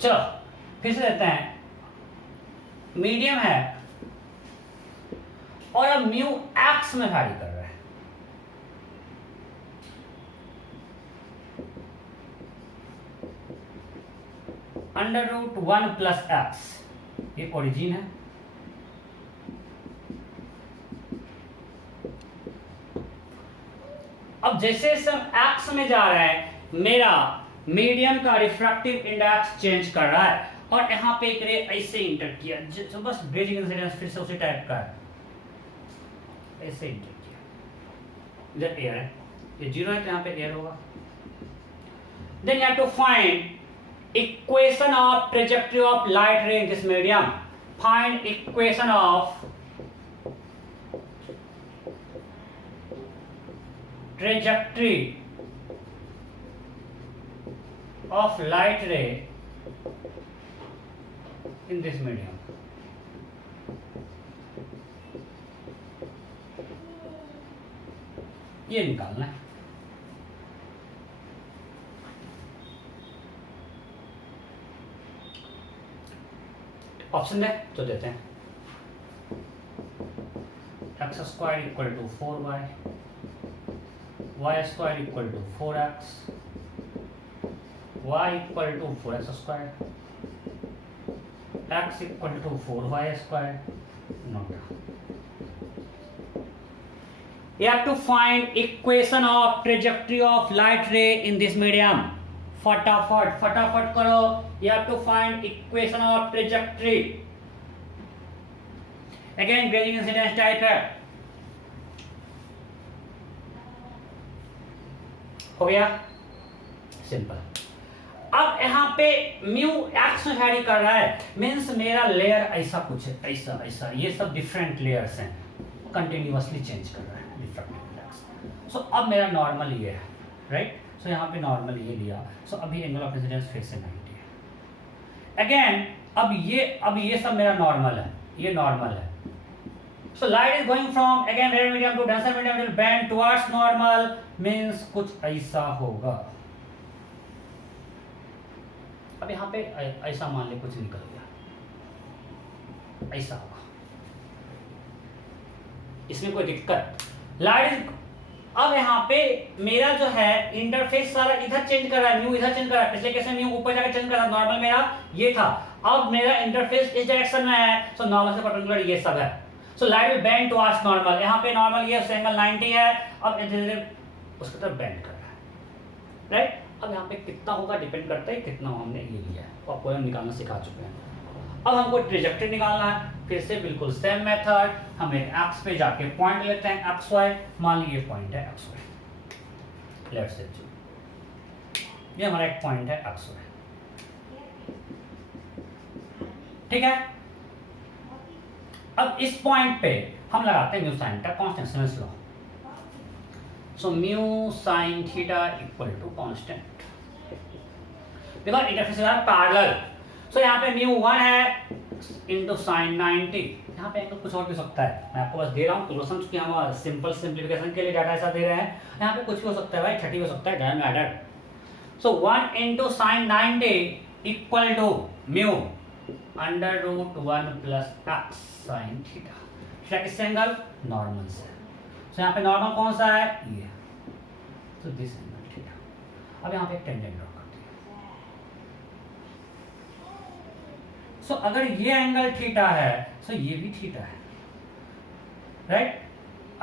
चलो फिर से देते हैं. मीडियम है और अब म्यू एक्स में वैरी कर रहा है. अंडर रूट 1 प्लस एक्स, ये ओरिजिन है. अब जैसे हम एक्स में जा रहे हैं, मेरा मीडियम का रिफ्रैक्टिव इंडेक्स चेंज कर रहा है और यहाँ पे एक रे ऐसे इंटर किया, जो बस ब्रिजिंग इंसिडेंस फिर से उसी टाइप का है. ऐसे इंजेक्ट किया, इधर एयर है, ये 0 है तो यहाँ पे एयर होगा. Then you have to find equation of trajectory of light ray in this medium. Find equation of trajectory of light ray in this medium. ये निकालना है. ऑप्शन है तो देते हैं. X square equal to 4y, y square equal to 4x, y equal to 4x square, x equal to 4y square. Not. You have to find equation of trajectory of light ray in this medium. फटाफट करो. You have to find equation of trajectory. Again gradient incidence type है. हो गया simple. अब यहाँ पे mu x में vary कर रहा है, मीन्स मेरा लेयर ऐसा कुछ है, ऐसा ऐसा, ये सब डिफरेंट लेयर्स हैं, कंटिन्यूअसली चेंज कर रहा है डिफरेंट एक्स. सो अब मेरा नॉर्मल ये है, राइट. सो यहाँ पे नॉर्मल ये लिया. सो अभी एंगल ऑफ इंसिडेंस फिर से 90 है. अगेन अब ये सब मेरा नॉर्मल है, ये नॉर्मल है. So light is going from again red medium to denser medium will bend towards normal, means कुछ ऐसा होगा. अब यहाँ पे ऐसा मान ले कुछ निकल गया, ऐसा होगा. इसमें कोई दिक्कत. लाइट इज अब यहाँ पे मेरा जो है इंटरफेस सारा इधर चेंज कर रहा है, म्यू इधर चेंज कर रहा है. पिछले केस में म्यू ऊपर जाकर चेंज कर रहा है, नॉर्मल मेरा ये था. अब मेरा इंटरफेस इस डायरेक्शन में है, सो नॉर्मल से परपेंडिकुलर ये सब है. So light will bend towards normal. यहाँ पे नॉर्मल ये एंगल 90 है, अब धीरे-धीरे उसकी तरफ बेंड कर रहा है, राइट. अब यहाँ पे कितना होगा डिपेंड करता है कितना हमने ये लिया है. तो आपको निकालना सिखा चुके हैं. अब हमको ट्रेजेक्टरी निकालना है. फिर से बिल्कुल सेम मेथड. हमें एक्स पे जाके पॉइंट लेते हैं, एक्स वाई. मान लीजिए पॉइंट है एक्स वाई, लेट्स से ये हमारा एक पॉइंट है एक्स वाई, ठीक है. अब इस पॉइंट पे हम लगाते हैं म्यू साइन थीटा कांस्टेंट, समझ लो. So mu sine theta equal to constant, because interface are parallel. So यहाँ पे म्यू 1 है इनटू साइन 90. यहाँ पे एंगल कुछ और भी हो सकता है, मैं आपको बस दे रहा हूँ तो समझ के हम सिंपल सिंप्लीफिकेशन के लिए डाटा ऐसा दे रहे हैं. यहाँ पे कुछ भी हो सकता है भाई, 30 हो सकता है, doesn't matter. So 1 into sine 90 equal to mu under root 1 plus X sine theta. Theta किससे एंगल? नॉर्मल से. सो यहाँ पे नॉर्मल कौन सा है? ये. तो दिस एंगल थीटा. अब यहाँ पे एक टेंजेंट ड्रॉ करते हैं. सो अगर ये एंगल थीटा है, सो ये भी थीटा है, राइट.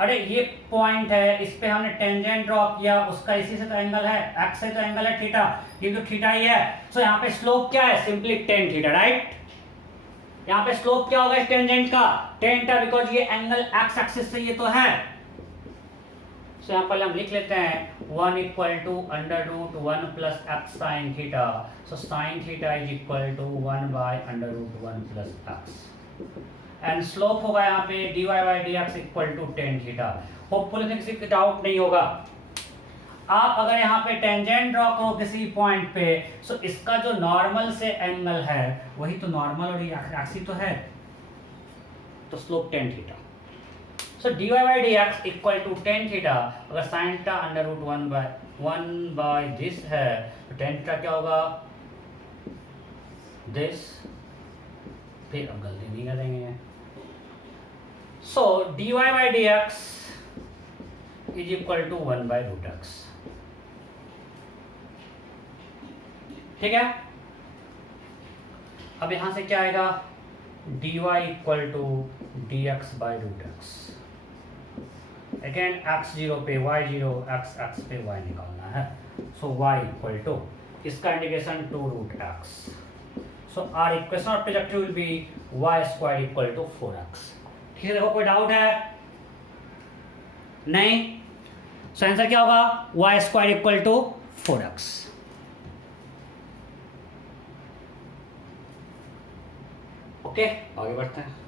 अरे ये पॉइंट है, इस पे हमने टेंजेंट ड्रॉ किया, उसका इसी से तो एंगल है, एक्स से तो एंगल है थीटा, ये तो थीटा ही है. सो यहाँ पे स्लोप क्या है? Simply tan theta, right. यहाँ पे स्लोप क्या होगा इस टेंजेंट का? टेन थीटा, बिकॉज ये एंगल एक्स एक्सिस से ये तो है. सो यहाँ पर हम लिख लेते हैं 1 equal to under root 1 plus X sine theta. So sine theta is equal to 1 by under root 1 plus X. And slope होगा यहाँ पे dy by D x equal to tan theta. Hopefully किसी को डाउट नहीं होगा. आप अगर यहाँ पे टेंजेंट ड्रॉ करो किसी पॉइंट पे, सो इसका जो नॉर्मल से एंगल है वही तो नॉर्मल और ये एक्स ही तो है, तो slope tan theta. So dy by D x equal to tan theta. अगर sine theta under root 1 by this है, तो टेन थीटा क्या होगा? दिस. फिर अब गलती नहीं करेंगे. So dy by D X is equal to 1 by root X, ठीक है. अब यहां से क्या आएगा? dy equal to D X by root X. Again x 0 पे y 0, x पे y निकालना है. सो y इक्वल टू इसका integration 2 root X. So our equation of trajectory will be y square equal to 4x. ठीक है, देखो कोई doubt है? नहीं, सो आंसर क्या होगा, Y square equal to 4x। Okay, आगे बढ़ते हैं।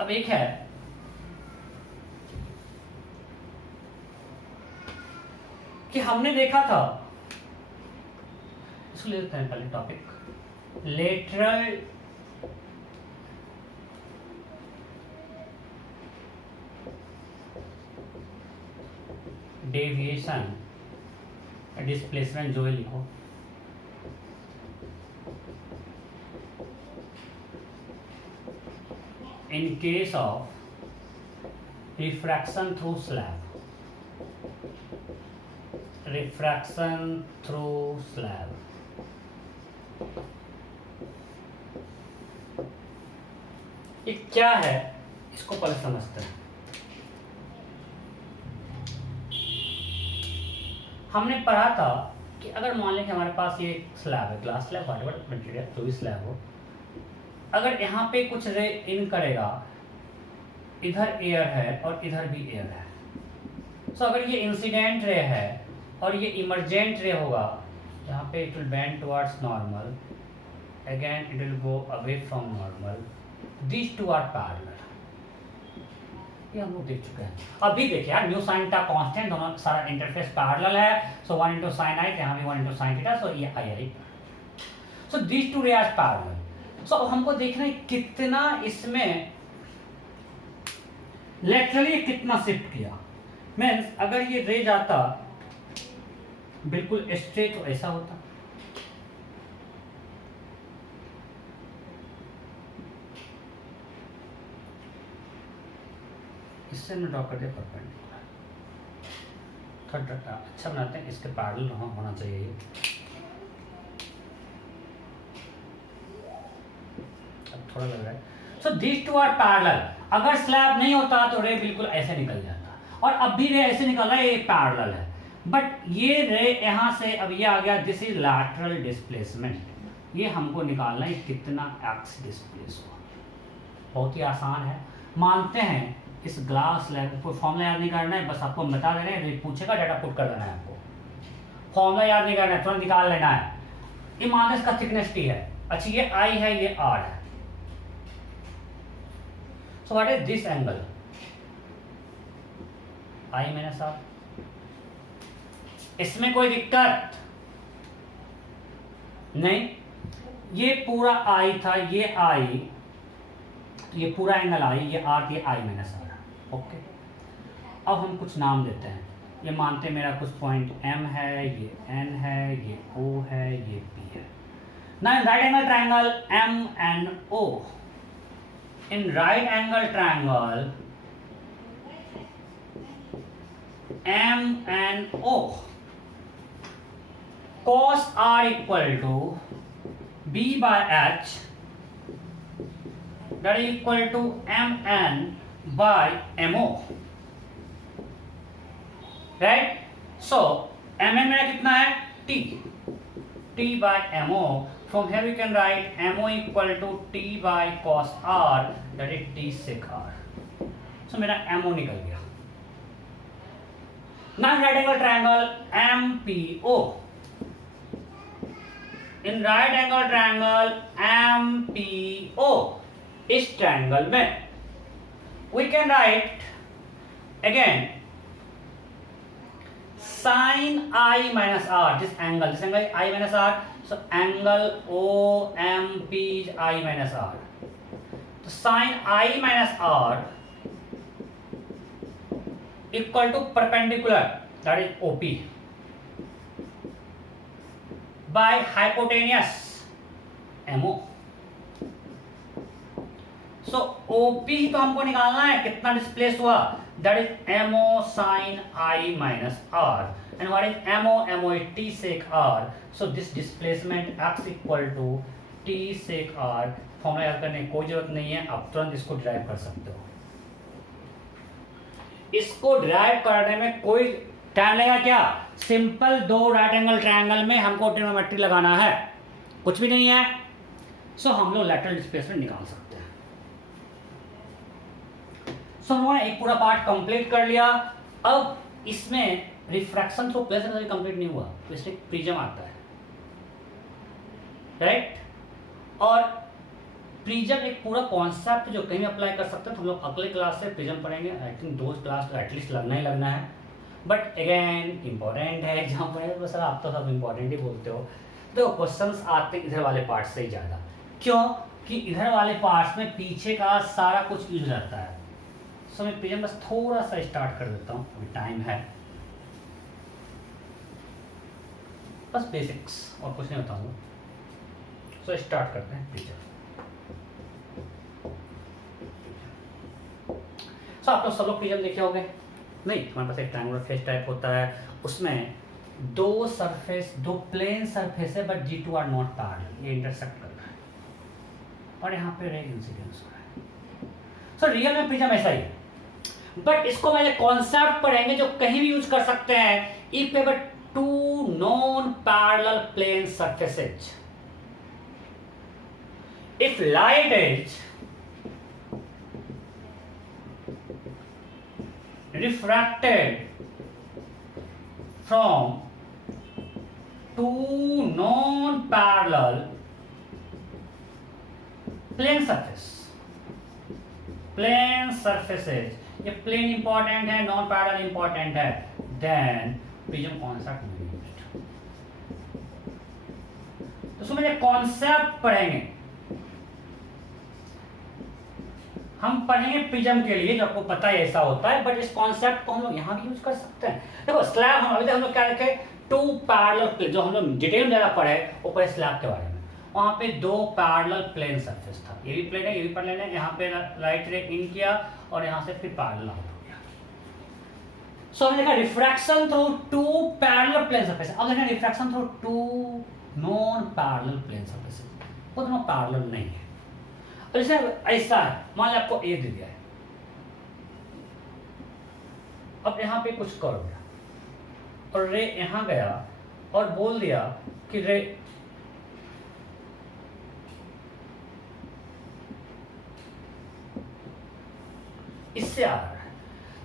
अब एक है कि हमने देखा था, इसको ले लेते हैं पहले टॉपिक, लेटरल डेविएशन डिस्प्लेसमेंट जो है लिखो, in case of refraction through slab, refraction through slab, ये क्या है, इसको पहले समझते हैं। हमने पढ़ा था कि अगर मान लें कि हमारे पास ये स्लैब है, ग्लास स्लैब, व्हाटएवर मटेरियल जो भी स्लैब हो, अगर यहाँ पे कुछ रे इन करेगा, इधर एयर है और इधर भी एयर है, सो अगर ये इंसिडेंट रे है और ये इमरजेंट रे होगा, यहाँ पे it will bend towards normal, again it will go away from normal, these two are parallel. ये हम लोग देख चुके हैं। अभी देखिए यार, न्यू साइन का कांस्टेंट, दोनों सारा इंटरफेस पैरेलल है, सो 1 into sin i, यहाँ भी 1 into sin थीटा, सो ये आई, सो दीज टू रे आर पैरेलल। सो हमको देखना है कितना इसमें लेटरली कितना शिफ्ट किया। मीन्स अगर ये रे जाता बिल्कुल स्ट्रेट तो ऐसा होता, इससे मैं ड्रॉ कर दिया परपेंडिकुलर, थोड़ा अच्छा बनाते हैं, इसके पैरेलल होना चाहिए। अब थोड़ा लग रहा है, so these two are parallel. अगर स्लैब नहीं होता तो रे बिल्कुल ऐसे निकल जाता, और अब भी रे ऐसे निकल रहा है, ये पैरेलल है, बट ये रे यहाँ से अब ये आ गया, दिस इज लैटरल डिस्प्लेसमेंट। ये हमको निकालना है कितना एक्स डिस्प्लेस हुआ। बहुत ही आसान है, मानते हैं इस ग्लास स्लैब को फॉर्मूला याद नहीं करना है, बस आपको हम बता दे रहे हैं, पूछेगा डाटा पुट कर देना है, आपको फॉर्मूला याद नहीं करना है, तुरंत निकाल लेना है। ये मान इसका थिकनेस टी है, अच्छा ये आई है, ये आर है, so what is this angle, I minus R. इसमें कोई दिक्कत नहीं, ये पूरा आई था, ये आई, ये पूरा एंगल आई, ये आर, ये आई माइनस आर। ओके, अब हम कुछ नाम देते हैं, ये मानते हैं मेरा कुछ पॉइंट M है, ये N है, ये O है, ये P है। ना in right angle triangle M and O, in right angle triangle M and O, cos R equal to B by H, that is equal to MN by MO, right? So MN मेरा कितना है, T, T by MO. From here we can write MO equal to T by cos R, that is T sec R. So मेरा MO निकल गया। Now right angle triangle MPO, in right angle triangle MPO, इस triangle में we can write again sin I minus R, this angle I minus R, so angle OMP is I minus R, so sin I minus R equal to perpendicular, that is OP, by hypotenuse MO। So OP तो हमको निकालना है, कितना displace हुआ, that is MO sin I minus R, and what is MO? MO is T sec R, so this displacement x equal to T sec R। Formula याद करने की कोई जरूरत नहीं है, आप तुरंत इसको डिराइव कर सकते हो। इसको डिराइव करने में कोई टाइम लगेगा क्या? सिंपल 2 राइट एंगल ट्रायंगल में हमको ट्रिग्नोमेट्री लगाना है, कुछ भी नहीं है। सो हम लोग लैटरल डिस्प्लेसमेंट निकाल सकते हैं। सो हमने एक पूरा पार्ट कंप्लीट कर लिया। अब इसमें रिफ्रैक्शन तो प्लस कंप्लीट नहीं हुआ, तो इसमें प्रिज्म आता है, राइट? और प्रिज्म एक पूरा कॉन्सेप्ट जो कहीं अप्लाई कर सकते हैं, तो हम लोग अगले क्लास से प्रिज्म पढ़ेंगे। आई थिंक 2 क्लास तो एटलीस्ट लगना ही लगना है, बट अगेन इंपॉर्टेंट है एग्जाम में। तो सर आप तो सब इंपॉर्टेंट ही बोलते हो। तो क्वेश्चंस आते इधर वाले पार्ट से ही ज़्यादा, क्यों कि इधर वाले पार्ट्स में पीछे का सारा कुछ यूज रहता है। सो मैं प्रिज्म बस थोड़ा सा स्टार्ट कर देता हूँ, अभी टाइम है, बस बेसिक्स और कुछ नहीं बताऊंगा। सो स्टार्ट करते हैं प्रिज्म। सो आप लोग सब लोग प्रिज्म देखे होंगे? नहीं, हमारे पास एक ट्रायंगुलर फेस टाइप होता है, उसमें 2 सरफेस, 2 प्लेन सरफेस है, but G2 are not parallel, ये इंटरसेक्ट कर रहा है और यहाँ पे रे इंसिडेंस हो रहा है। सो रियल में प्रिज्म ऐसा ही है, बट इसको मैंने कॉन्सेप्ट पढ़ेंगे जो कहीं भी यूज कर सकते हैं। If ever 2 non parallel plane surfaces, if light is refracted from 2 non-parallel plane surfaces, ये प्लेन इंपॉर्टेंट है, नॉन पैरेलल इंपॉर्टेंट है, देन प्रिज्म कॉन्सेप्ट में यूज्ड। तो समझे कॉन्सेप्ट पढ़ेंगे, हम पढ़ेंगे प्रिज्म के लिए जो आपको पता है ऐसा होता है, बट इस कॉन्सेप्ट को हम लोग यहाँ भी यूज कर सकते हैं। देखो स्लैब, हम अभी तक हम लोग क्या रखे, 2 पैरेलल, जो हम लोग डिटेल में ज़्यादा पढ़े वो पढ़े स्लैब के बारे में। वहाँ पे 2 पैरेलल प्लेन सरफेस था, ये भी प्लेन है, ये भी प्लेन है, यहाँ पे राइट रे इन किया और यहाँ से फिर पैरेलल आउट हो गया। सो हमने देखा refraction through 2 parallel plane surface. अब देखा refraction through 2 non parallel plane surface, वो दोनों पैरेलल नहीं है। जैसे ऐसा है, मान लो आपको ए दे दिया है, अब यहाँ पे कुछ कर्व गया और रे यहाँ गया और बोल दिया कि रे इससे आ रहा है।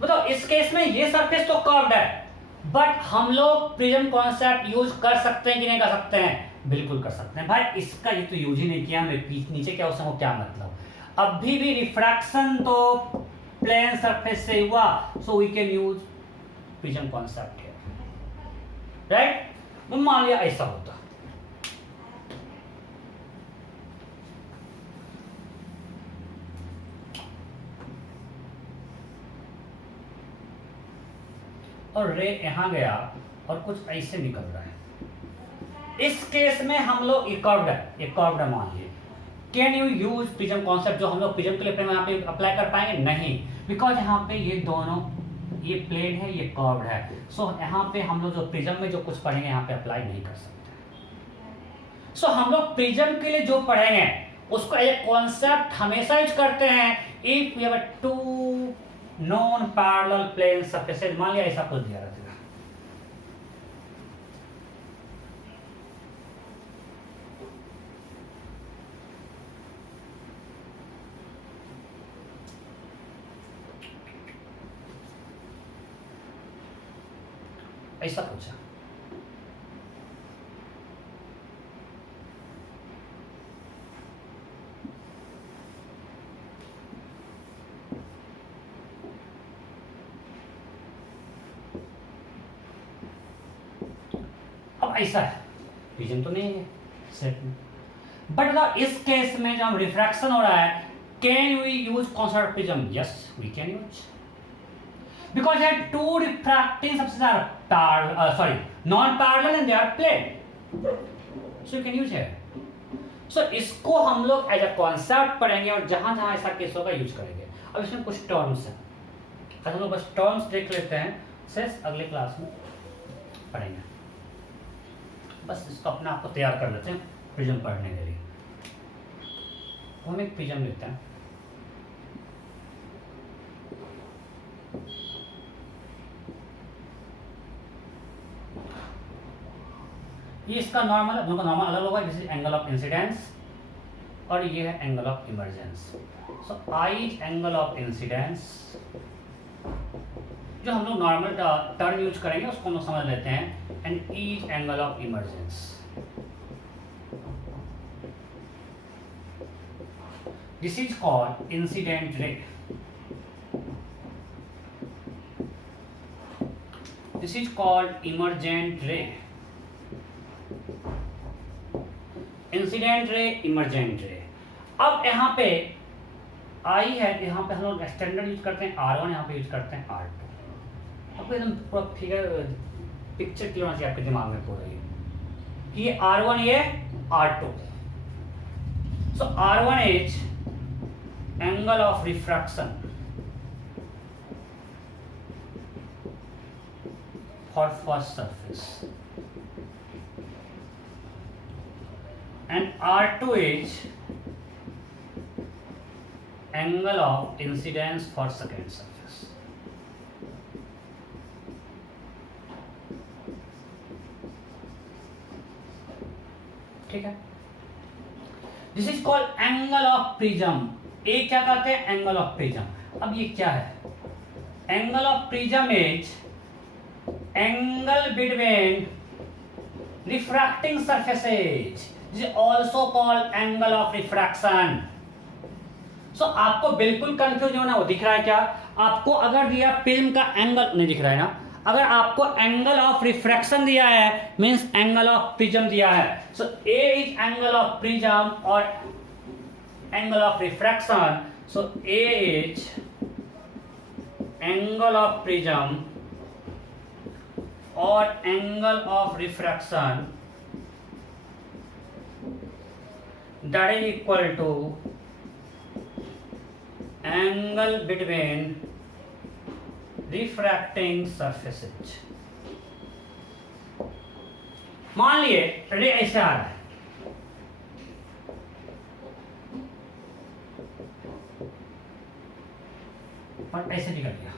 बताओ इस केस में ये सरफेस तो कर्व्ड है, बट हम लोग प्रिज्म कॉन्सेप्ट यूज कर सकते हैं कि नहीं कर सकते हैं? बिल्कुल कर सकते हैं भाई। इसका ये तो यूज ही नहीं किया हमने, नीचे क्या उसमें क्या मतलब। अभी भी रिफ्रैक्शन तो प्लेन सरफेस से हुआ, so we can use prism concept here, right? तो मान लिया ऐसा होता, और रे यहां गया और कुछ ऐसे निकल रहा है। इस केस में हम लोग ये कर्व्ड है मान लीजिए। Can you use prism concept जो हम लोग प्रिज्म के लिए यहाँ पे अप्लाई कर पाएंगे? नहीं, बिकॉज यहाँ पे ये दोनों, ये प्लेन है, ये कर्व्ड है। सो यहाँ पे हम लोग जो प्रिज्म में जो कुछ पढ़ेंगे यहाँ पे अप्लाई नहीं कर सकते। सो हम लोग प्रिज्म के लिए जो पढ़ेंगे उसको एक कॉन्सेप्ट हमेशा यूज करते हैं। If we have 2 non parallel plane surfaces, मान लिया ऐसा कुछ दिया रहता है, ऐसा पूछा। अब ऐसा है, प्रिज्म तो नहीं है सेट में, बट अगर इस केस में जब रिफ्रैक्शन हो रहा है, can we use concept prism? Yes we can use, because there are 2 refracting substances are non-parallel and they are plane, so you can use here. So इसको हम लोग एज अ कॉन्सेप्ट पढ़ेंगे और जहां जहां ऐसा केस होगा यूज करेंगे। अब इसमें कुछ टर्म्स हैं, हम लोग बस टर्म्स देख लेते हैं, शेष अगले क्लास में पढ़ेंगे। बस इसको अपना आपको तैयार कर लेते हैं प्रिज्म पढ़ने के लिए। हम एक प्रिज्म लेते हैं, ये इसका नॉर्मल, दोनों का नॉर्मल अलग होगा, this is angle of incidence और ये है angle of emergence. So I is angle of incidence, जो हम लोग नॉर्मल टर्म यूज करेंगे उसको हम लोग समझ लेते हैं, and E is angle of emergence. This is called incident ray. This is called emergent ray. Incident ray, emergent ray. अब यहाँ पे आई है, यहाँ पे हम लोग स्टैंडर्ड यूज करते हैं R1, यहाँ पे यूज करते हैं R2। आपको एकदम पूरा फिगर पिक्चर क्लियर होना चाहिए आपके दिमाग में पूरा कि ये R1 ये R2। So R1 is angle of refraction for first surface and R2 is angle of incidence for second surface। ठीक है, this is called angle of prism. ये क्या कहते हैं, एंगल ऑफ प्रिज्म। अब ये क्या है, angle of prism is angle between refracting surfaces, is also called angle of refraction. So आपको बिल्कुल कंफ्यूज होना, वो दिख रहा है क्या आपको, अगर दिया फिल्म का एंगल नहीं दिख रहा है ना, अगर आपको एंगल ऑफ रिफ्रैक्शन दिया है मींस एंगल ऑफ प्रिज्म दिया है। सो ए इज एंगल ऑफ प्रिज्म और angle of refraction, so A is angle of prism or angle of refraction that is equal to angle between refracting surfaces। मान लिए रे ऐसे आ रहा है, पर ऐसे निकल गया।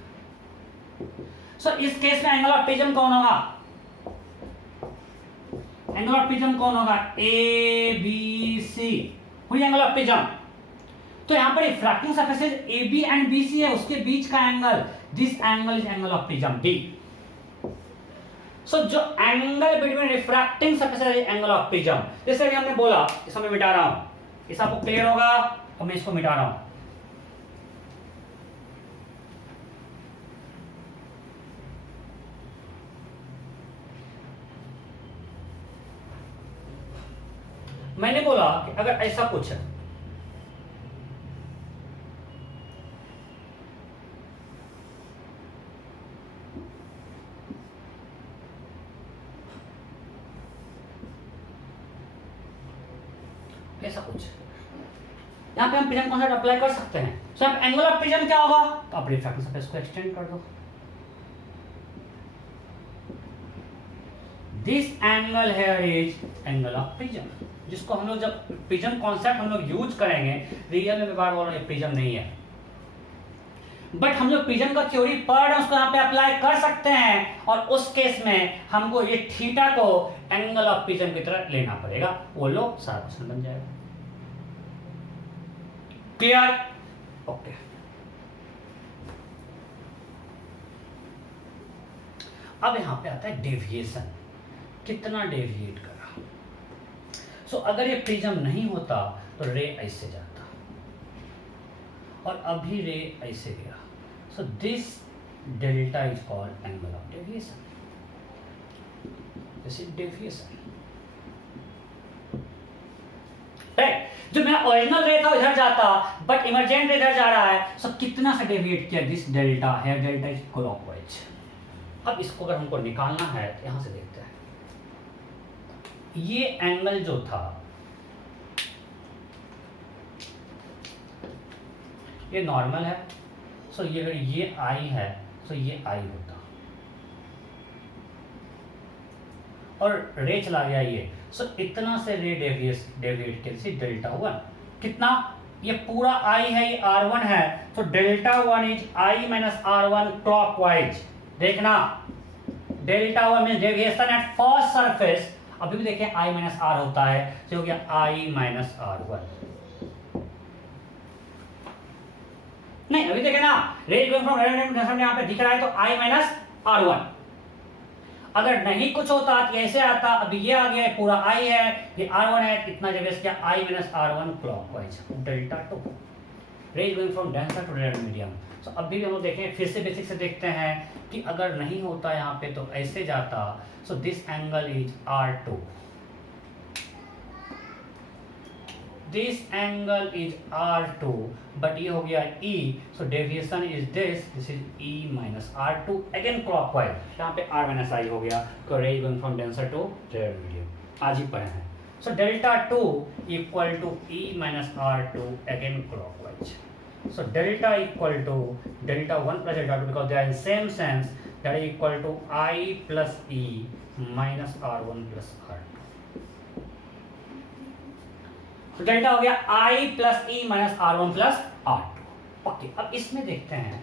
सो इस केस में एंगल ऑफ प्रिज्म कौन होगा, एंगल ऑफ प्रिज्म कौन होगा, ए बी सी हुई एंगल ऑफ प्रिज्म। तो यहां पर refracting surfaces A B and B C है, उसके बीच का angle, this angle is angle of prism D. So जो angle between refracting surfaces is angle of prism. जैसे कि हमने बोला, इसे मैं मिटा रहा हूं, इस आपको क्लियर होगा और मैं इसको मिटा रहा हूं। मैंने बोला कि अगर ऐसा कुछ है, ऐसा कुछ यहां पे हम प्रिज्म कॉन्सेप्ट अप्लाई कर सकते हैं। सो अब एंगल ऑफ प्रिज्म क्या होगा, तो आप रिफ्रैक्टिंग सरफेस को एक्सटेंड कर दो, this angle here is angle of prism, जिसको हम लोग जब प्रिज्म कॉन्सेप्ट हम लोग यूज करेंगे, रियल में बार बोल रहे हैं प्रिज्म नहीं है, बट हम लोग प्रिज्म का थ्योरी पढ़ रहे हैं, उसको यहाँ पे अप्लाई कर सकते हैं, और उस केस में हमको ये थीटा को एंगल ऑफ प्रिज्म की तरह लेना पड़ेगा। वो लो सारा क्वेश्चन बन जाएगा। Clear, okay. अब यहां पे आता है डेविएशन, कितना डेविएट करा। सो अगर ये प्रिज्म नहीं होता तो रे ऐसे जाता, और अभी रे ऐसे गया। So this delta is called angle of deviation, this is deviation. Right, जो मेरा ओरिजिनल रे था इधर जाता, बट इमरजेंट रे इधर जा रहा है, सो कितना सा डेविएट किया, दिस डेल्टा है, डेल्टा इज क्लॉकवाइज। अब इसको अगर हमको निकालना है तो यहां से देखते हैं, ये एंगल जो था ये नॉर्मल है, सो ये अगर ये आई है तो ये आई होता, और रे चला गया ये, सो इतना से रे डेविएट किया, डेल्टा वन। कितना, ये पूरा आई है, ये R1 है, तो delta one is i minus R1 clockwise. देखना, delta one mean deviation at first surface, अभी भी देखें i माइनस आर होता है, तो हो गया i माइनस आर वन। नहीं अभी देखें ना, रेंज गोइंग फ्रॉम रेंडम यहाँ पे दिख रहा है तो i माइनस आर वन। अगर नहीं कुछ होता तो ऐसे आता, अभी ये आ गया है पूरा i है, ये r1 है, कितना जगह क्या i माइनस r1 clockwise delta two, range going from denser to rare medium. तो अभी भी हम लोग देखें, फिर से बेसिक से देखते हैं कि अगर नहीं होता यहाँ पे तो ऐसे जाता, so this angle is r2, this angle is r2, but ये हो गया e, so deviation is this is e minus r2 again clockwise, यहाँ पे r माइनस i हो गया, range going from denser to rare medium, आज ही पढ़े हैं। So delta two equal to e minus r2 again clockwise, so delta equal to delta 1 plus delta 2 because they are in same sense, that is equal to I plus E minus R1 plus R2। so delta हो गया I plus E minus R1 plus R2। Okay, अब इसमें देखते हैं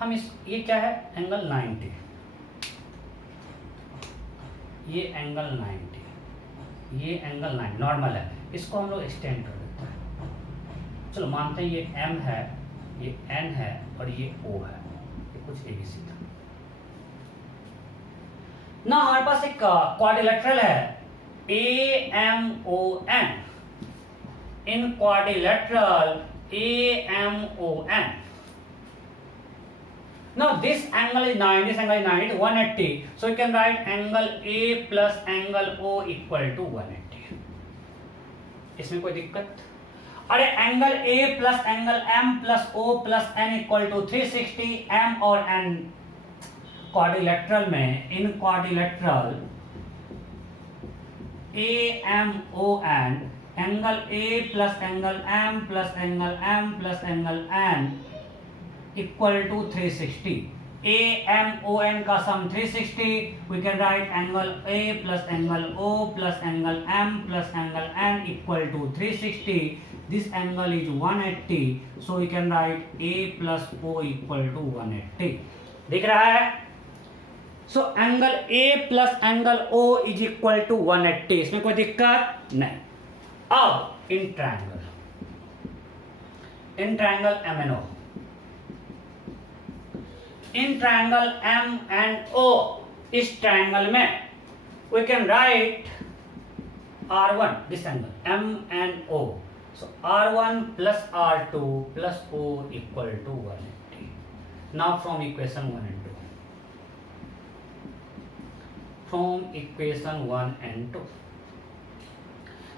हम, इस ये क्या है, एंगल 90, ये एंगल 90, ये एंगल 90 नॉर्मल है, इसको हम लोग एक्सटेंड कर देते हैं। चलो मानते हैं ये m है, ये n है और ये o है, ये कुछ ABC था ना। हमारे पास एक क्वाड्रिलेटरल है AMON, in quadrilateral AMON, now this angle is 90, this angle is 90, 180, so you can write angle A plus angle O equal to 180। इसमें कोई दिक्कत? अरे angle A plus angle M plus O plus N equal to 360, M और N quadrilateral में, in quadrilateral AMON angle A plus angle M plus angle M plus angle N equal to 360, AMON का सम 360, we can write angle A plus angle O plus angle M plus angle N equal to 360, this angle is 180, so we can write A plus O equal to 180। दिख रहा है? so angle A plus angle O is equal to 180, इसमें कोई दिक्कत नहीं। अब in triangle MNO, in triangle M and O, इस triangle में we can write R1, this angle M and O, so R1 plus R2 plus O equal to 180। now from equation 1 and 2, from equation 1 and 2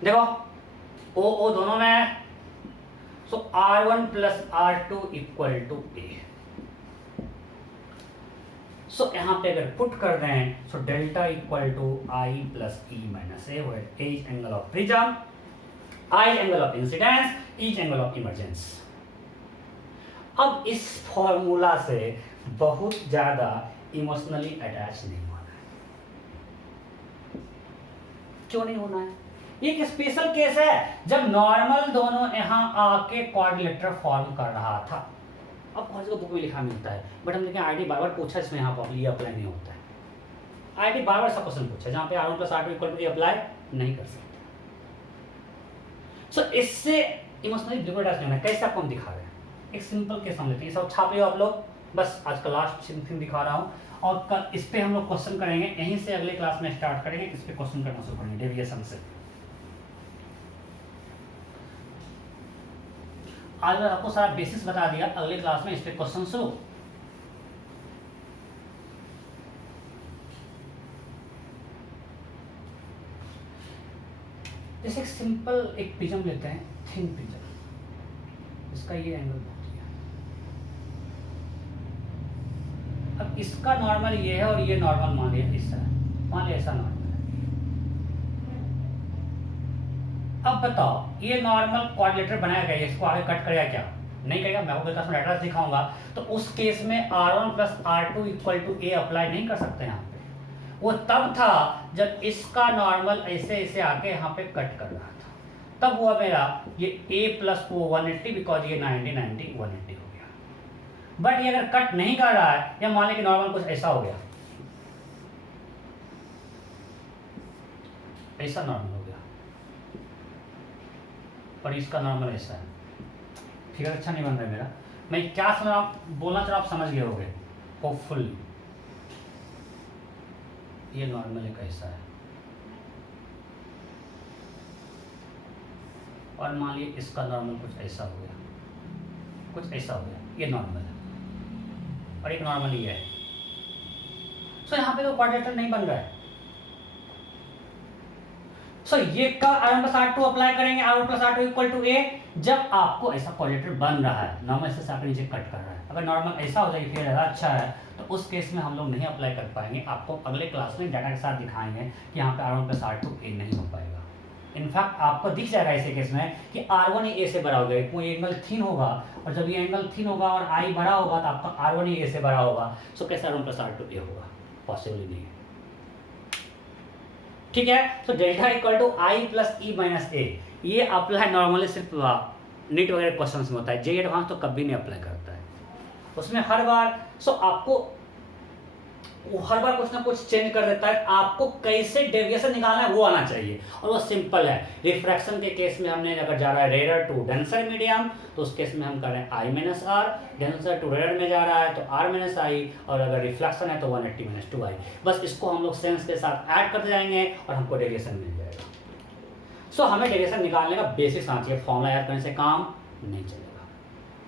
देखो O दोनों में है, so R1 plus R2 equal to A, सो यहाँ पे अगर put कर दें, so delta equal to I plus E minus A, as angle of prism, I angle of incidence, each angle of emergence. अब इस फॉर्मूला से बहुत ज्यादा इमोशनली अटैच नहीं होना है। क्यों नहीं होना है? ये एक स्पेशल केस है जब नॉर्मल दोनों यहाँ आके क्वाड्रिलेटरल फॉर्म कर रहा था। अब कॉलेज का बुक में लिखा मिलता है, बट हम देखें आईडी बार बार पूछा, इसमें यहाँ पर ये अप्लाई नहीं होता है। आईडी बार बार सब क्वेश्चन पूछा जहाँ पे R1 plus R2 equal to apply नहीं कर सकते। सो इससे इमोशनली बिल्कुल अटैच नहीं होना। कैसे आपको हम दिखा रहे हैं, एक सिंपल केस हम लेते हैं, सब छाप लियो आप लोग, बस आज का लास्ट थिंग दिखा रहा हूँ, और कल इस पे हम लोग क्वेश्चन करेंगे, यहीं से अगले क्लास में स्टार्ट करेंगे, इस पे क्वेश्चन करना शुरू करेंगे डेविएशन से। आज मैं आपको सारा बेसिस बता दिया, अगले क्लास में इस पे क्वेश्चन शुरू। जैसे एक सिंपल एक प्रिज्म लेते हैं, थिन प्रिज्म, इसका ये एंगल बहुत है। अब इसका नॉर्मल ये है और ये नॉर्मल मान लिया इस तरह, मान लिया ऐसा नॉर्मल। अब बताओ ये नॉर्मल क्वाड्रिलेटरल बनाया गया, इसको आगे कट करेगा क्या? नहीं करेगा। मैं आपको क्लास में लेटर्स दिखाऊंगा, तो उस केस में R1 plus R2 equal to A apply नहीं कर सकते यहाँ पे। वो तब था जब इसका नॉर्मल ऐसे ऐसे आके यहाँ पे कट कर रहा था, तब हुआ मेरा ये A प्लस O 180, बिकॉज ये 90 90 180 हो गया। बट ये अगर कट नहीं कर रहा है, या मान लें कि नॉर्मल कुछ ऐसा हो गया, ऐसा नॉर्मल हो गया, और इसका नॉर्मल ऐसा है। फिगर अच्छा नहीं बन रहा है मेरा, मैं क्या बोलना चाह रहा आप समझ गए होगे होपफुली। ये नॉर्मल एक ऐसा है, और मान लीजिए इसका नॉर्मल कुछ ऐसा हो गया, कुछ ऐसा हो गया, ये नॉर्मल है, और एक नॉर्मल ये है। सो यहाँ पे तो क्वाड्रेटर नहीं बन रहा है। सो ये का R1+R2 अप्लाई करेंगे, R1+R2 इक्वल टू A, जब आपको ऐसा क्वाड्रेटर बन रहा है, नॉर्मल से आपको नीचे कट कर रहा है। अगर नॉर्मल ऐसा हो जाए फिर ज़्यादा अच्छा है, तो उस केस में हम लोग नहीं अप्लाई कर पाएंगे। आपको अगले क्लास में डाटा के साथ दिखाएंगे कि यहाँ पे R1+R2 A नहीं हो पाएगा। इनफैक्ट आपको दिख जाएगा ऐसे केस में कि R1 A से बड़ा होगा, कोई एंगल थिन होगा, और जब ये एंगल थिन होगा और I बड़ा होगा तो आपका R1 A से बड़ा होगा। सो कैसे R1+R2 A होगा? पॉसिबल नहीं है। ठीक है, तो delta equal to I plus E minus A, ये अप्लाई नॉर्मली सिर्फ नीट वगैरह क्वेश्चंस में होता है, जेईई एडवांस तो कभी नहीं अप्लाई करता है उसमें। हर बार आपको हर बार कुछ ना कुछ चेंज कर देता है। आपको कैसे डेविएशन निकालना है वो आना चाहिए, और वो सिंपल है। रिफ्रैक्शन के केस में हमने अगर जा रहा है रेयर टू डेंसर मीडियम, तो उस केस में हम कर रहे हैं I minus R, denser to rare में जा रहा है तो R माइनस आई, और अगर रिफ्लेक्शन है तो 180 माइनस 2i। बस इसको हम लोग सेंस के साथ ऐड करते जाएंगे और हमको डेविएशन मिल जाएगा। सो हमें डेविएशन निकालने का बेसिक्स आना चाहिए, फॉर्मूला याद करने से काम नहीं चलेगा।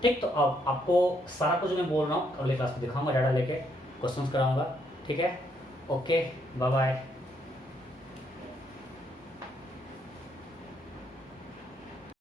ठीक, तो अब आपको सारा कुछ मैं बोल रहा हूँ अगले क्लास में दिखाऊंगा, डाटा लेके क्वेश्चंस कराऊंगा। ठीक है, ओके, बाय बाय।